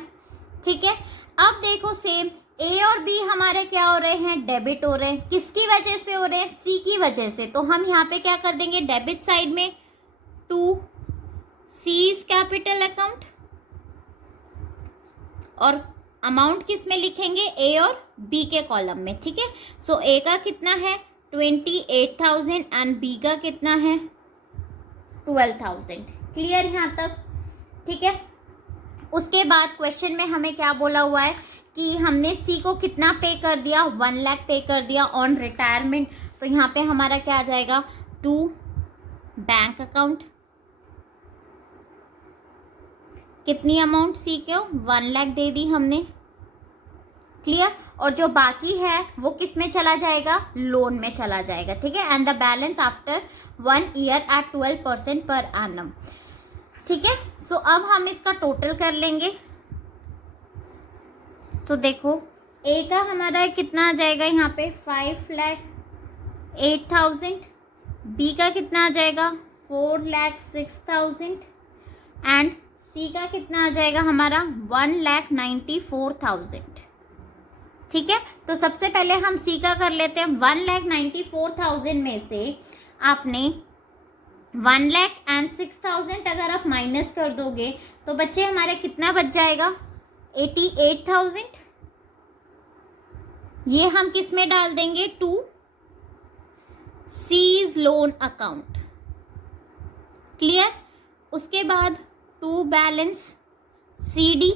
ठीक है, अब देखो सेम ए और बी हमारे क्या हो रहे हैं, डेबिट हो रहे हैं। किसकी वजह से हो रहे हैं, सी की वजह से। तो हम यहाँ पे क्या कर देंगे, डेबिट साइड में टू सीज कैपिटल अकाउंट, और अमाउंट किस में लिखेंगे, ए और बी के कॉलम में। ठीक है, सो ए का कितना है 28,000 एंड बी का कितना है 12,000। क्लियर यहाँ तक, ठीक है। उसके बाद क्वेश्चन में हमें क्या बोला हुआ है कि हमने सी को कितना पे कर दिया, 1 लाख पे कर दिया ऑन रिटायरमेंट। तो यहाँ पे हमारा क्या आ जाएगा, टू बैंक अकाउंट, कितनी अमाउंट सी को 1 लाख दे दी हमने। क्लियर, और जो बाकी है वो किस में चला जाएगा, लोन में चला जाएगा। ठीक है, and the balance after 1 year at 12% per annum. ठीक है, सो अब हम इसका टोटल कर लेंगे। तो देखो ए का हमारा कितना आ जाएगा यहाँ पे 5,08,000, बी का कितना आ जाएगा 4,06,000 एंड सी का कितना आ जाएगा हमारा 1,94,000। ठीक है, तो सबसे पहले हम सी का कर लेते हैं। 1,94,000 में से आपने 1,06,000 अगर आप माइनस कर दोगे तो बच्चे हमारे कितना बच जाएगा, 88,000। ये हम किस में डाल देंगे, to C's loan account. Clear, उसके बाद टू बैलेंस सीडी।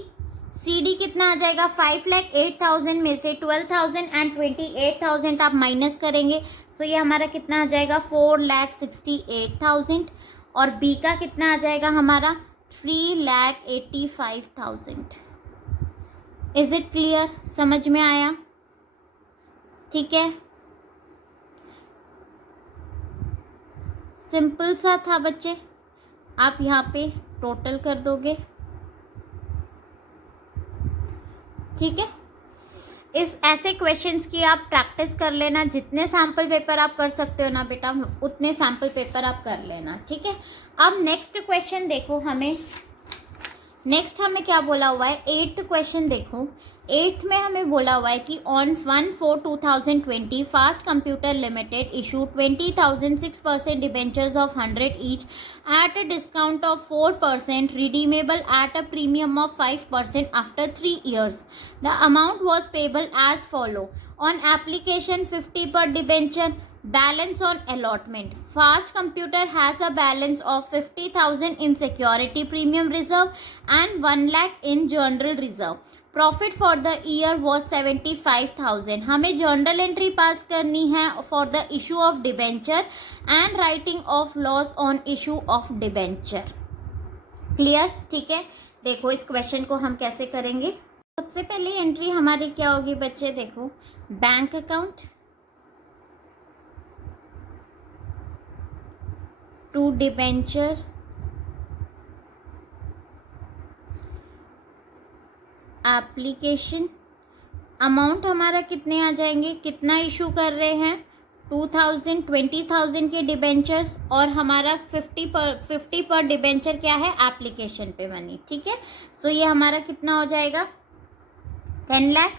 सीडी कितना आ जाएगा 5,08,000 में से 12,000 एंड 28,000 आप माइनस करेंगे। तो ये हमारा कितना आ जाएगा 4,68,000। और बी का कितना आ जाएगा हमारा 3,85,000। इज इट क्लियर, समझ में आया। ठीक है, सिंपल सा था बच्चे, आप यहाँ पे टोटल कर दोगे। ठीक है, इस ऐसे क्वेश्चंस की आप प्रैक्टिस कर लेना। जितने सैम्पल पेपर आप कर सकते हो ना बेटा, उतने सैम्पल पेपर आप कर लेना। ठीक है, अब नेक्स्ट क्वेश्चन देखो, हमें क्या बोला हुआ है। 8th क्वेश्चन देखो, 8th में हमें बोला हुआ है कि on 1/4/2020 fast computer limited issue 20,006% debentures of 100 each at a discount of 4%, redeemable at a premium of 5% after 3 years. The amount was payable as follow. On application 50 per debenture, balance on allotment. Fast Computer has a balance of 50,000 in security premium reserve and 1 lakh in general reserve. Profit for the year was 75,000। हमें journal entry pass करनी है for the issue of debenture and writing off loss on issue of debenture. Clear, ठीक है। देखो इस question को हम कैसे करेंगे, सबसे पहली एंट्री हमारी क्या होगी बच्चे, देखो bank account to debenture application. Amount हमारा कितने आ जाएंगे, कितना इशू कर रहे हैं, 20,000 के डिबेंचर्स, और हमारा 50 पर डिबेंचर क्या है, एप्लीकेशन पे मनी। ठीक है, सो ये हमारा कितना हो जाएगा, 10 लाख।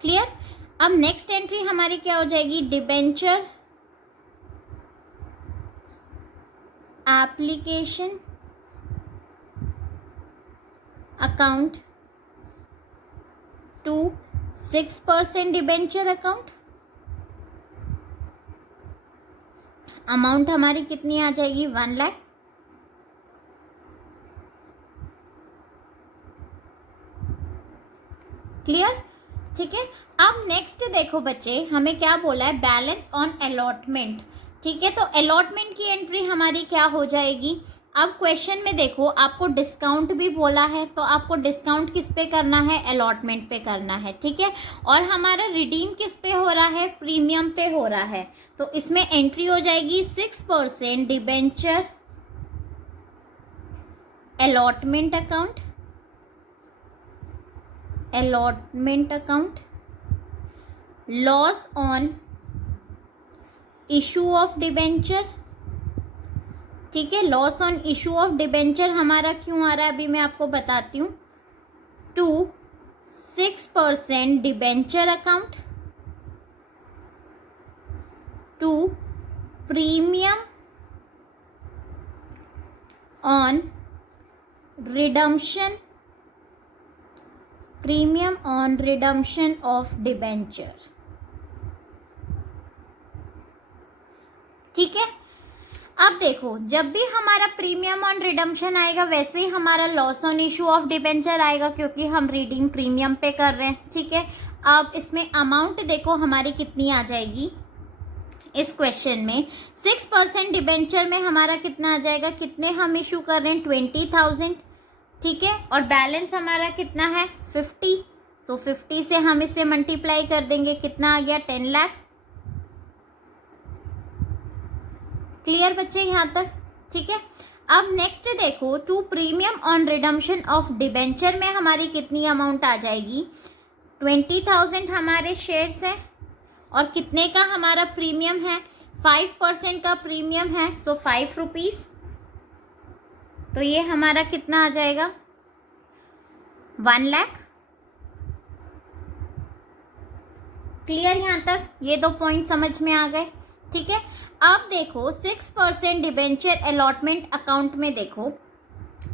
क्लियर। अब नेक्स्ट एंट्री हमारी क्या हो जाएगी, debenture application account to 6% debenture account. Amount हमारी कितनी आ जाएगी, 1 लाख। क्लियर, ठीक है। अब नेक्स्ट देखो बच्चे, हमें क्या बोला है, बैलेंस ऑन अलॉटमेंट। ठीक है, तो अलॉटमेंट की एंट्री हमारी क्या हो जाएगी। अब क्वेश्चन में देखो आपको डिस्काउंट भी बोला है, तो आपको डिस्काउंट किस पे करना है, अलॉटमेंट पे करना है। ठीक है, और हमारा रिडीम किस पे हो रहा है, प्रीमियम पे हो रहा है। तो इसमें एंट्री हो जाएगी 6% debenture allotment account, allotment account, loss on issue of debenture। ठीक है, loss on issue of debenture हमारा क्यों आ रहा है, अभी मैं आपको बताती हूँ। To 6% debenture account to premium on redemption, premium on redemption of debenture. ठीक है, अब देखो जब भी हमारा प्रीमियम ऑन रिडम्पशन आएगा वैसे ही हमारा loss on issue of debenture आएगा, क्योंकि हम रीडिंग प्रीमियम पे कर रहे हैं। ठीक है, अब इसमें अमाउंट देखो हमारी कितनी आ जाएगी इस क्वेश्चन में, 6% डिबेंचर में हमारा कितना आ जाएगा, कितने हम इशू कर रहे हैं, 20,000। ठीक है, और बैलेंस हमारा कितना है, 50। सो 50 से हम इसे मल्टीप्लाई कर देंगे, कितना आ गया, 10 लाख। क्लियर बच्चे यहाँ तक। ठीक है, अब नेक्स्ट देखो, to premium on redemption of debenture में हमारी कितनी अमाउंट आ जाएगी, 20,000 हमारे शेयर्स है, और कितने का हमारा प्रीमियम है, 5% का प्रीमियम है, सो 5 रुपीज़। तो ये हमारा कितना आ जाएगा, 1 लाख। क्लियर यहाँ तक, ये 2 पॉइंट समझ में आ गए। ठीक है, अब देखो 6% डिबेंचर अलॉटमेंट अकाउंट में देखो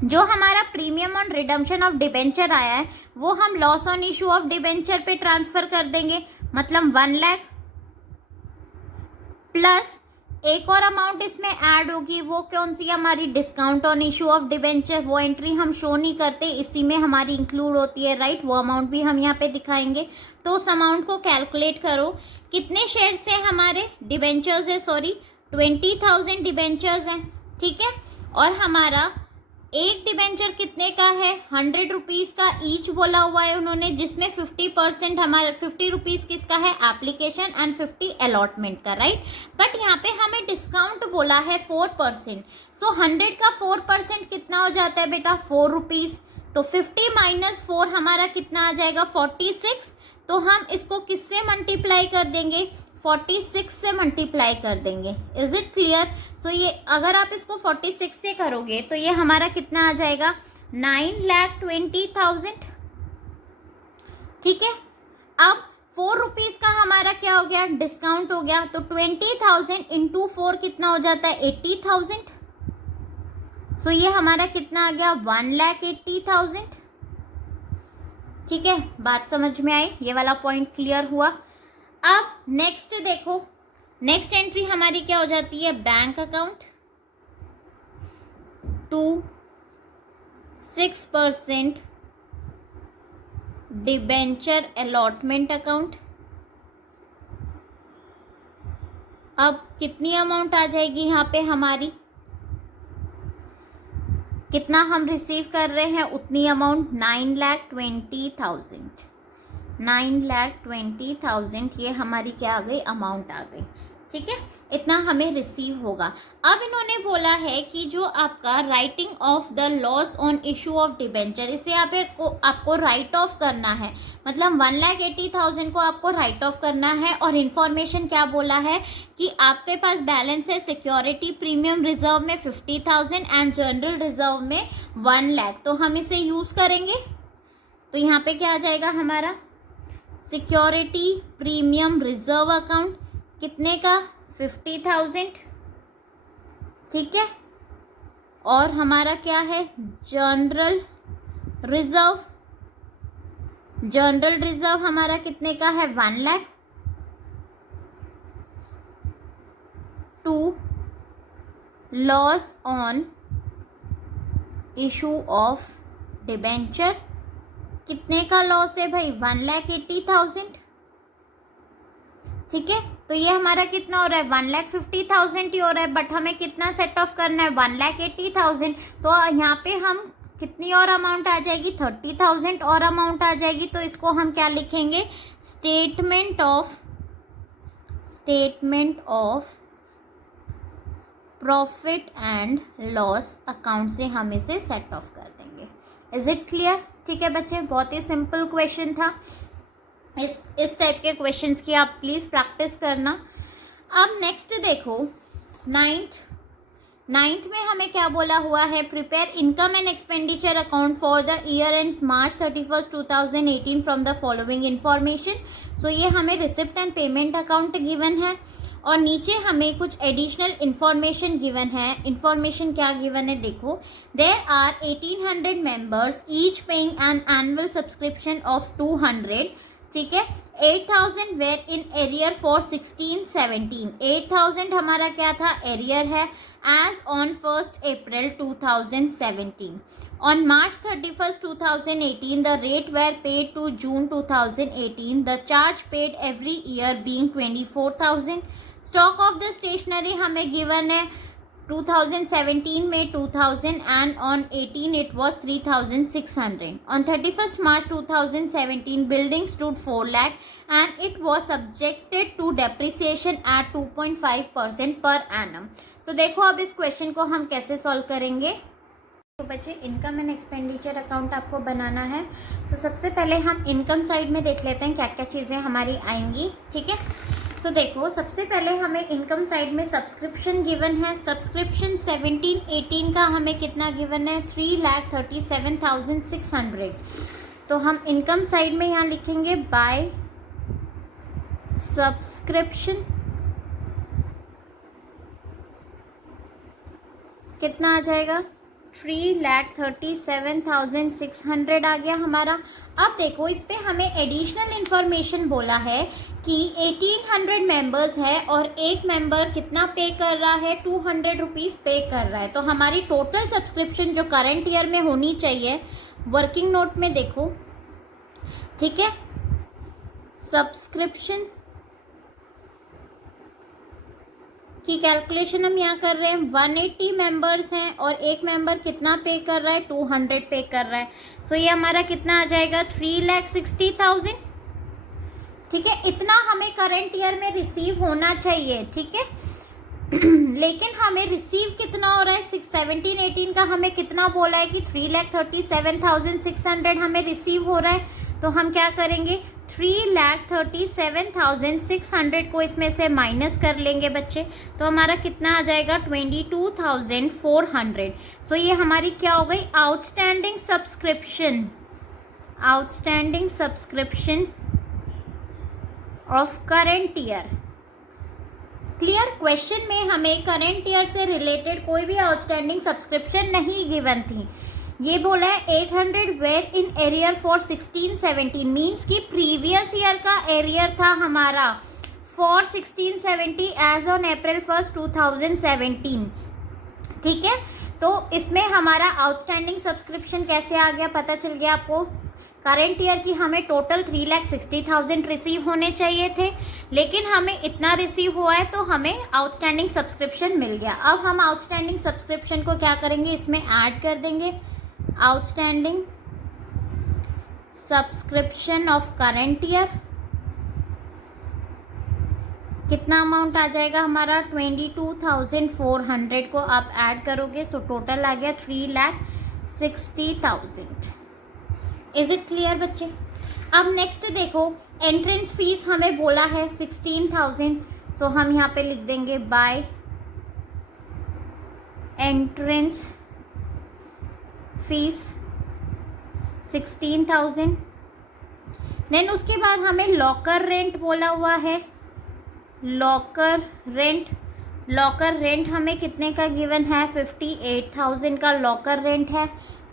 जो हमारा premium on redemption of debenture आया है वो हम loss on issue of debenture पे ट्रांसफर कर देंगे, मतलब 1 लाख प्लस एक और अमाउंट इसमें ऐड होगी, वो कौन सी, हमारी discount on issue of debenture. वो एंट्री हम शो नहीं करते, इसी में हमारी इंक्लूड होती है, राइट। वो अमाउंट भी हम यहाँ पे दिखाएंगे। तो उस अमाउंट को कैलकुलेट करो, कितने शेयर्स हैं हमारे, डिबेंचर्स है, सॉरी 20,000 डिबेंचर्स हैं। ठीक है, और हमारा एक डिबेंचर कितने का है, 100 रुपीज़ का ईच बोला हुआ है उन्होंने, जिसमें 50% हमारा 50 रुपीज़ किसका है, एप्लीकेशन, एंड 50 अलॉटमेंट का, राइट। बट यहाँ पे हमें डिस्काउंट बोला है 4%। सो 100 का 4% कितना हो जाता है बेटा, 4 रुपीज़। तो 50 माइनस 4 हमारा कितना आ जाएगा, 46। तो हम इसको किससे मल्टीप्लाई कर देंगे, 46 से मल्टीप्लाई कर देंगे। Is it clear. सो ये अगर आप इसको 46 से करोगे तो ये हमारा कितना आ जाएगा, 9,20,000। ठीक है, अब 4 रुपीज़ का हमारा क्या हो गया, डिस्काउंट हो गया, तो 20,000 इंटू 4 कितना हो जाता है, 80,000। सो ये हमारा कितना आ गया, 1,80,000। ठीक है, बात समझ में आई, ये वाला पॉइंट क्लियर हुआ। अब नेक्स्ट देखो, नेक्स्ट एंट्री हमारी क्या हो जाती है, bank account to 6% debenture allotment account अब कितनी अमाउंट आ जाएगी यहाँ पे हमारी, कितना हम रिसीव कर रहे हैं उतनी अमाउंट 9,20,000। 9,20,000 ये हमारी क्या आ गई, अमाउंट आ गई। ठीक है, इतना हमें रिसीव होगा। अब इन्होंने बोला है कि जो आपका writing of the loss on issue of debenture, इसे आपको राइट ऑफ करना है, मतलब 1,80,000 को आपको राइट ऑफ करना है। और इन्फॉर्मेशन क्या बोला है कि आपके पास बैलेंस है सिक्योरिटी प्रीमियम रिजर्व में 50,000 एंड जनरल रिजर्व में 1 लाख। तो हम इसे यूज करेंगे, तो यहाँ पे क्या आ जाएगा हमारा, सिक्योरिटी प्रीमियम रिजर्व अकाउंट कितने का, 50,000। ठीक है, और हमारा क्या है, जनरल रिजर्व। जनरल रिजर्व हमारा कितने का है, 1 lakh. To loss on issue of debenture, कितने का लॉस है भाई, 1,80,000। ठीक है, तो ये हमारा कितना हो रहा है, 1,50,000 ही हो रहा है, बट हमें कितना सेट ऑफ करना है, 1,80,000। तो यहाँ पे हम कितनी और अमाउंट आ जाएगी, 30,000 और अमाउंट आ जाएगी। तो इसको हम क्या लिखेंगे, statement of profit and loss account से हम इसे सेट ऑफ कर देंगे। Is it clear? ठीक है बच्चे, बहुत ही सिंपल क्वेश्चन था। इस टाइप के क्वेश्चंस की आप प्लीज़ प्रैक्टिस करना। अब नेक्स्ट देखो, नाइन्थ में हमें क्या बोला हुआ है, prepare income and expenditure account for the year end March 31, 2018 from the following information. So ये हमें receipt and payment account given है, और नीचे हमें कुछ एडिशनल इंफॉर्मेशन गिवन है। इंफॉर्मेशन क्या गिवन है देखो, there are 1800 members each paying an annual subscription of 200। ठीक है, 8,000 वेर इन एरियर फॉर 16-17। 8,000 हमारा क्या था, एरियर है, as on 1 April 2017। On March 31, 2018, the rate were paid to June 2018. The charge paid every year being 24,000. Stock of the stationery हमें given है 2017 में 2,000 and on 18 it was 3,600. On 31st March 2017, building stood 4 lakh and it was subjected to depreciation at 2.5% per annum. तो देखो अब इस question को हम कैसे सॉल्व करेंगे। तो बच्चे, इनकम एंड एक्सपेंडिचर अकाउंट आपको बनाना है। तो सबसे पहले हम इनकम साइड में देख लेते हैं क्या क्या चीज़ें हमारी आएंगी। ठीक है, तो देखो सबसे पहले हमें इनकम साइड में सब्सक्रिप्शन गिवन है। सब्सक्रिप्शन 17-18 का हमें कितना गिवन है, 3,37,600। तो हम इनकम साइड में यहाँ लिखेंगे बाय सब्सक्रिप्शन कितना आ जाएगा, 3,37,600 आ गया हमारा। अब देखो इस पे हमें एडिशनल इंफॉर्मेशन बोला है कि 1800 मेंबर्स है और एक मेंबर कितना पे कर रहा है, 200 रुपीज़ पे कर रहा है। तो हमारी टोटल सब्सक्रिप्शन जो करंट ईयर में होनी चाहिए, वर्किंग नोट में देखो। ठीक है, सब्सक्रिप्शन की कैलकुलेशन हम यहाँ कर रहे हैं। 180 मेंबर्स हैं और एक मेंबर कितना पे कर रहा है, 200 पे कर रहा है। सो ये हमारा कितना आ जाएगा, 3,60,000। ठीक है, इतना हमें करंट ईयर में रिसीव होना चाहिए। ठीक है, लेकिन हमें रिसीव कितना हो रहा है, 17-18 का हमें कितना बोला है कि 3,37,600 हमें रिसीव हो रहा है। तो हम क्या करेंगे, 3,37,600 को इसमें से माइनस कर लेंगे बच्चे। तो हमारा कितना आ जाएगा, 22,400। सो ये हमारी क्या हो गई, outstanding subscription of current year. Clear, question में हमें करेंट ईयर से रिलेटेड कोई भी आउटस्टैंडिंग सब्सक्रिप्शन नहीं गिवन थी। ये बोला है 800 were in arrear for 16-17, means कि प्रीवियस ईयर का एरियर था हमारा फॉर 16-17 एज ऑन April 1, 2017। ठीक है, तो इसमें हमारा आउटस्टैंडिंग सब्सक्रिप्शन कैसे आ गया, पता चल गया आपको। करंट ईयर की हमें टोटल 3,60,000 रिसीव होने चाहिए थे, लेकिन हमें इतना रिसीव हुआ है तो हमें आउटस्टैंडिंग सब्सक्रिप्शन मिल गया। अब हम आउटस्टैंडिंग सब्सक्रिप्शन को क्या करेंगे, इसमें ऐड कर देंगे। Outstanding subscription of current year कितना अमाउंट आ जाएगा हमारा, 22,400 को आप ऐड करोगे, सो टोटल आ गया 3,60,000। इज इट क्लियर बच्चे? अब नेक्स्ट देखो, एंट्रेंस फीस हमें बोला है 16,000, सो हम यहाँ पे लिख देंगे बाय एंट्रेंस फीस 16,000। देन उसके बाद हमें लॉकर रेंट बोला हुआ है, लॉकर रेंट हमें कितने का गिवन है, 58,000 का लॉकर रेंट है,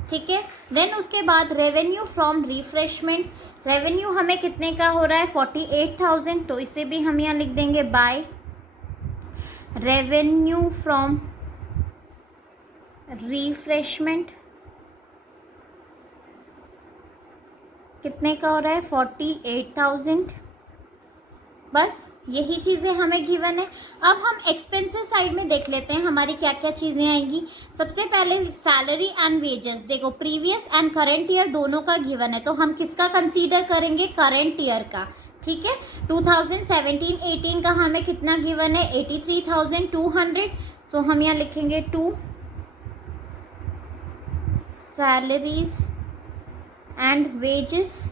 ठीक है। देन उसके बाद रेवेन्यू फ्रॉम रिफ्रेशमेंट, रेवेन्यू हमें कितने का हो रहा है, 48,000, तो इसे भी हम यहाँ लिख देंगे बाय रेवेन्यू फ्रॉम रिफ्रेशमेंट कितने का हो रहा है, 48,000। बस यही चीज़ें हमें गिवन है। अब हम एक्सपेंसेस साइड में देख लेते हैं हमारी क्या क्या चीज़ें आएंगी। सबसे पहले सैलरी एंड वेजेस, देखो प्रीवियस एंड करंट ईयर दोनों का गिवन है, तो हम किसका कंसीडर करेंगे, करंट ईयर का, ठीक है। 2017-18 का हमें कितना गिवन है, 83,200, सो हम यहाँ लिखेंगे 2 सैलरीज एंड वेजेस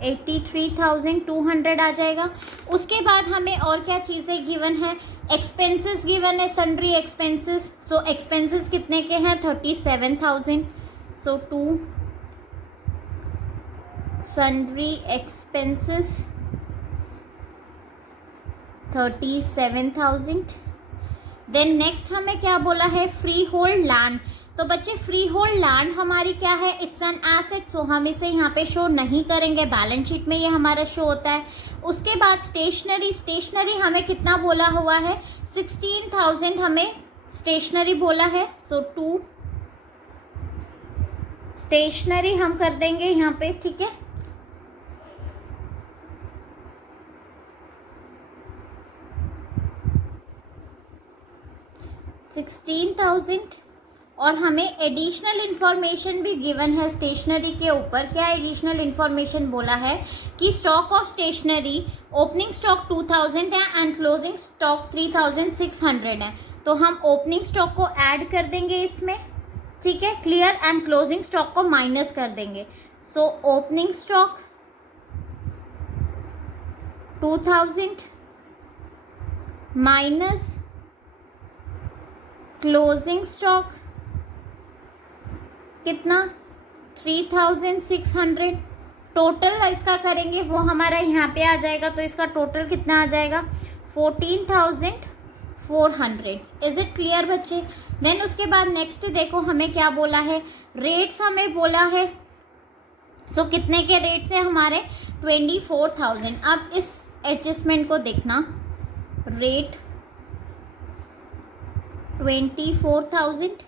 83,200 आ जाएगा। उसके बाद हमें और क्या चीज़ें गिवन है, एक्सपेंसेस गिवन है, सन्ड्री एक्सपेंसेस, सो एक्सपेंसेस कितने के हैं, 37,000, सो 2 सन्ड्री एक्सपेंसेस 37,000। देन नेक्स्ट हमें क्या बोला है, फ्री होल्ड लैंड, तो बच्चे फ्री होल्ड लैंड हमारी क्या है, इट्स एन एसेट, सो हम इसे यहाँ पे शो नहीं करेंगे, बैलेंस शीट में ये हमारा शो होता है। उसके बाद स्टेशनरी हमें कितना बोला हुआ है, 16,000 हमें स्टेशनरी बोला है, सो 2 स्टेशनरी हम कर देंगे यहाँ पे, ठीक है। $16,000 और हमें एडिशनल इंफॉर्मेशन भी गिवन है स्टेशनरी के ऊपर। क्या एडिशनल इंफॉर्मेशन बोला है कि stock of stationery opening stock 2,000 है एंड क्लोजिंग स्टॉक 3,600 है, तो हम ओपनिंग स्टॉक को ऐड कर देंगे इसमें, ठीक है, क्लियर, एंड क्लोजिंग स्टॉक को माइनस कर देंगे। So opening stock 2,000 minus closing stock कितना, 3,600, टोटल इसका करेंगे वो हमारा यहाँ पे आ जाएगा, तो इसका टोटल कितना आ जाएगा, 14,400। इज इट क्लियर बच्चे? देन उसके बाद नेक्स्ट देखो हमें क्या बोला है, रेट्स हमें बोला है, सो कितने के रेट्स हैं हमारे, 24,000। अब इस एडजस्टमेंट को देखना, रेट 24,000।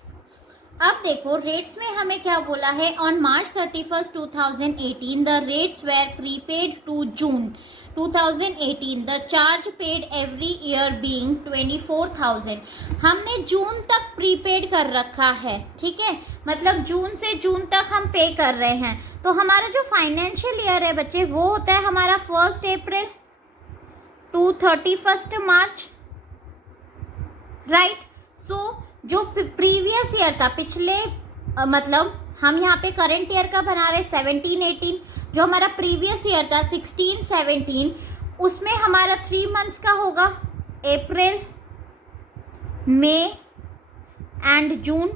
अब देखो रेट्स में हमें क्या बोला है, on March 31, 2018 the rates were prepaid to June 2018, the charge paid every year being 24,000। हमने जून तक प्रीपेड कर रखा है, ठीक है, मतलब जून से जून तक हम पे कर रहे हैं। तो हमारा जो फाइनेंशियल ईयर है बच्चे वो होता है हमारा 1 अप्रैल टू 31 मार्च, राइट। सो जो प्रीवियस ईयर था, पिछले मतलब हम यहाँ पे करंट ईयर का बना रहे 17-18, जो हमारा प्रीवियस ईयर था 16-17, उसमें हमारा 3 मंथ्स का होगा, अप्रैल, मई एंड जून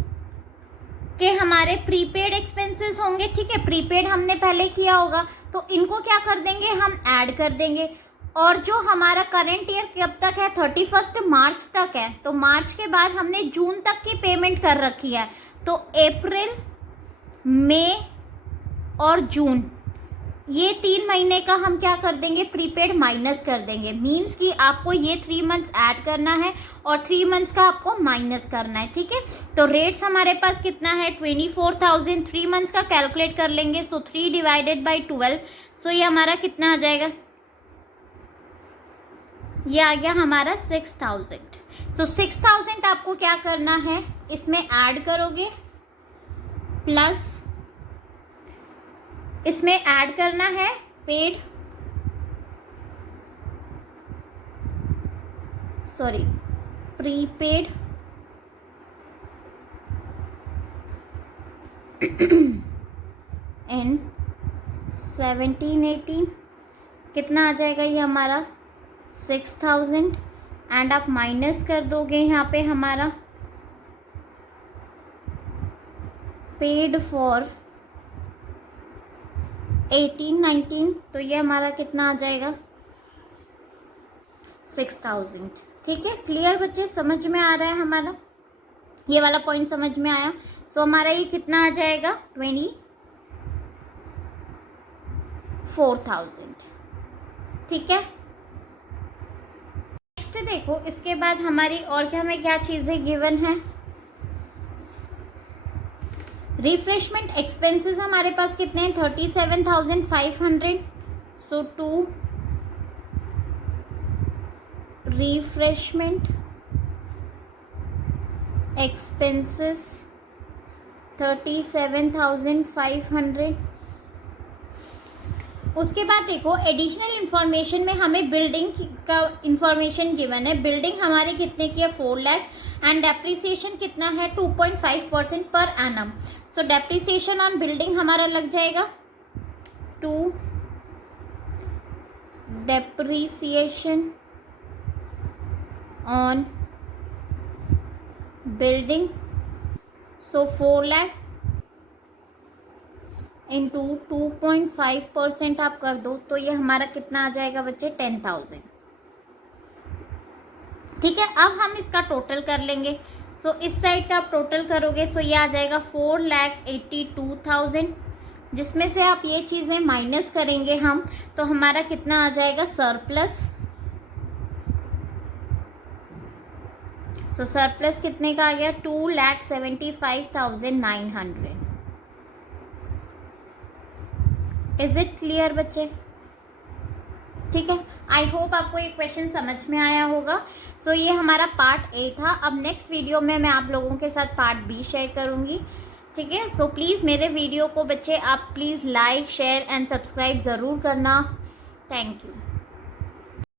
के हमारे प्रीपेड एक्सपेंसेस होंगे, ठीक है, प्रीपेड हमने पहले किया होगा, तो इनको क्या कर देंगे, हम ऐड कर देंगे। और जो हमारा करंट ईयर कब तक है, 31 मार्च तक है, तो मार्च के बाद हमने जून तक की पेमेंट कर रखी है, तो अप्रैल, मई और जून ये 3 महीने का हम क्या कर देंगे, प्रीपेड माइनस कर देंगे। मीन्स कि आपको ये 3 मंथ्स ऐड करना है और 3 मंथ्स का आपको माइनस करना है, ठीक है। तो रेट्स हमारे पास कितना है, 24,000, 3 मंथ्स का कैलकुलेट कर लेंगे। सो 3 डिवाइडेड बाई 12, सो ये हमारा कितना आ जाएगा, ये आ गया हमारा 6,000। सो 6,000 आपको क्या करना है, इसमें ऐड करोगे, प्लस इसमें ऐड करना है पेड, प्रीपेड एंड 17-18 कितना आ जाएगा, ये हमारा 6,000 एंड आप माइनस कर दोगे यहाँ पे हमारा पेड फॉर 18-19, तो ये हमारा कितना आ जाएगा, 6,000। ठीक है, क्लियर बच्चे, समझ में आ रहा है हमारा, ये वाला पॉइंट समझ में आया। सो हमारा ये कितना आ जाएगा, 24,000। ठीक है, नेक्स्ट देखो, इसके बाद हमारी और क्या, हमें क्या चीज़ें गिवन है, रिफ्रेशमेंट एक्सपेंसेस हमारे पास कितने हैं, 37,500। सो 2 रिफ्रेशमेंट एक्सपेंसेस 37,500। उसके बाद देखो, एडिशनल इंफॉर्मेशन में हमें बिल्डिंग का इंफॉर्मेशन गिवन है। बिल्डिंग हमारी कितने की है, 4 लाख, एंड डेप्रिसिएशन कितना है, 2.5% per annum. So depreciation on building हमारा लग जाएगा 2 depreciation on building, so 4 lakh into 2.5% आप कर दो, तो ये हमारा कितना आ जाएगा बच्चे, 10,000। ठीक है, अब हम इसका टोटल कर लेंगे। सो इस साइड का आप टोटल करोगे, सो ये आ जाएगा 4,82,000, जिसमें से आप ये चीज़ें माइनस करेंगे हम, तो हमारा कितना आ जाएगा, सरप्लस। सो सरप्लस कितने का आ गया, 2,75,900। इज इट क्लियर बच्चे? ठीक है, आई होप आपको ये क्वेश्चन समझ में आया होगा। सो ये हमारा पार्ट ए था। अब नेक्स्ट वीडियो में मैं आप लोगों के साथ पार्ट बी शेयर करूंगी। ठीक है, सो प्लीज़ मेरे वीडियो को बच्चे आप please like, share and subscribe ज़रूर करना। Thank you.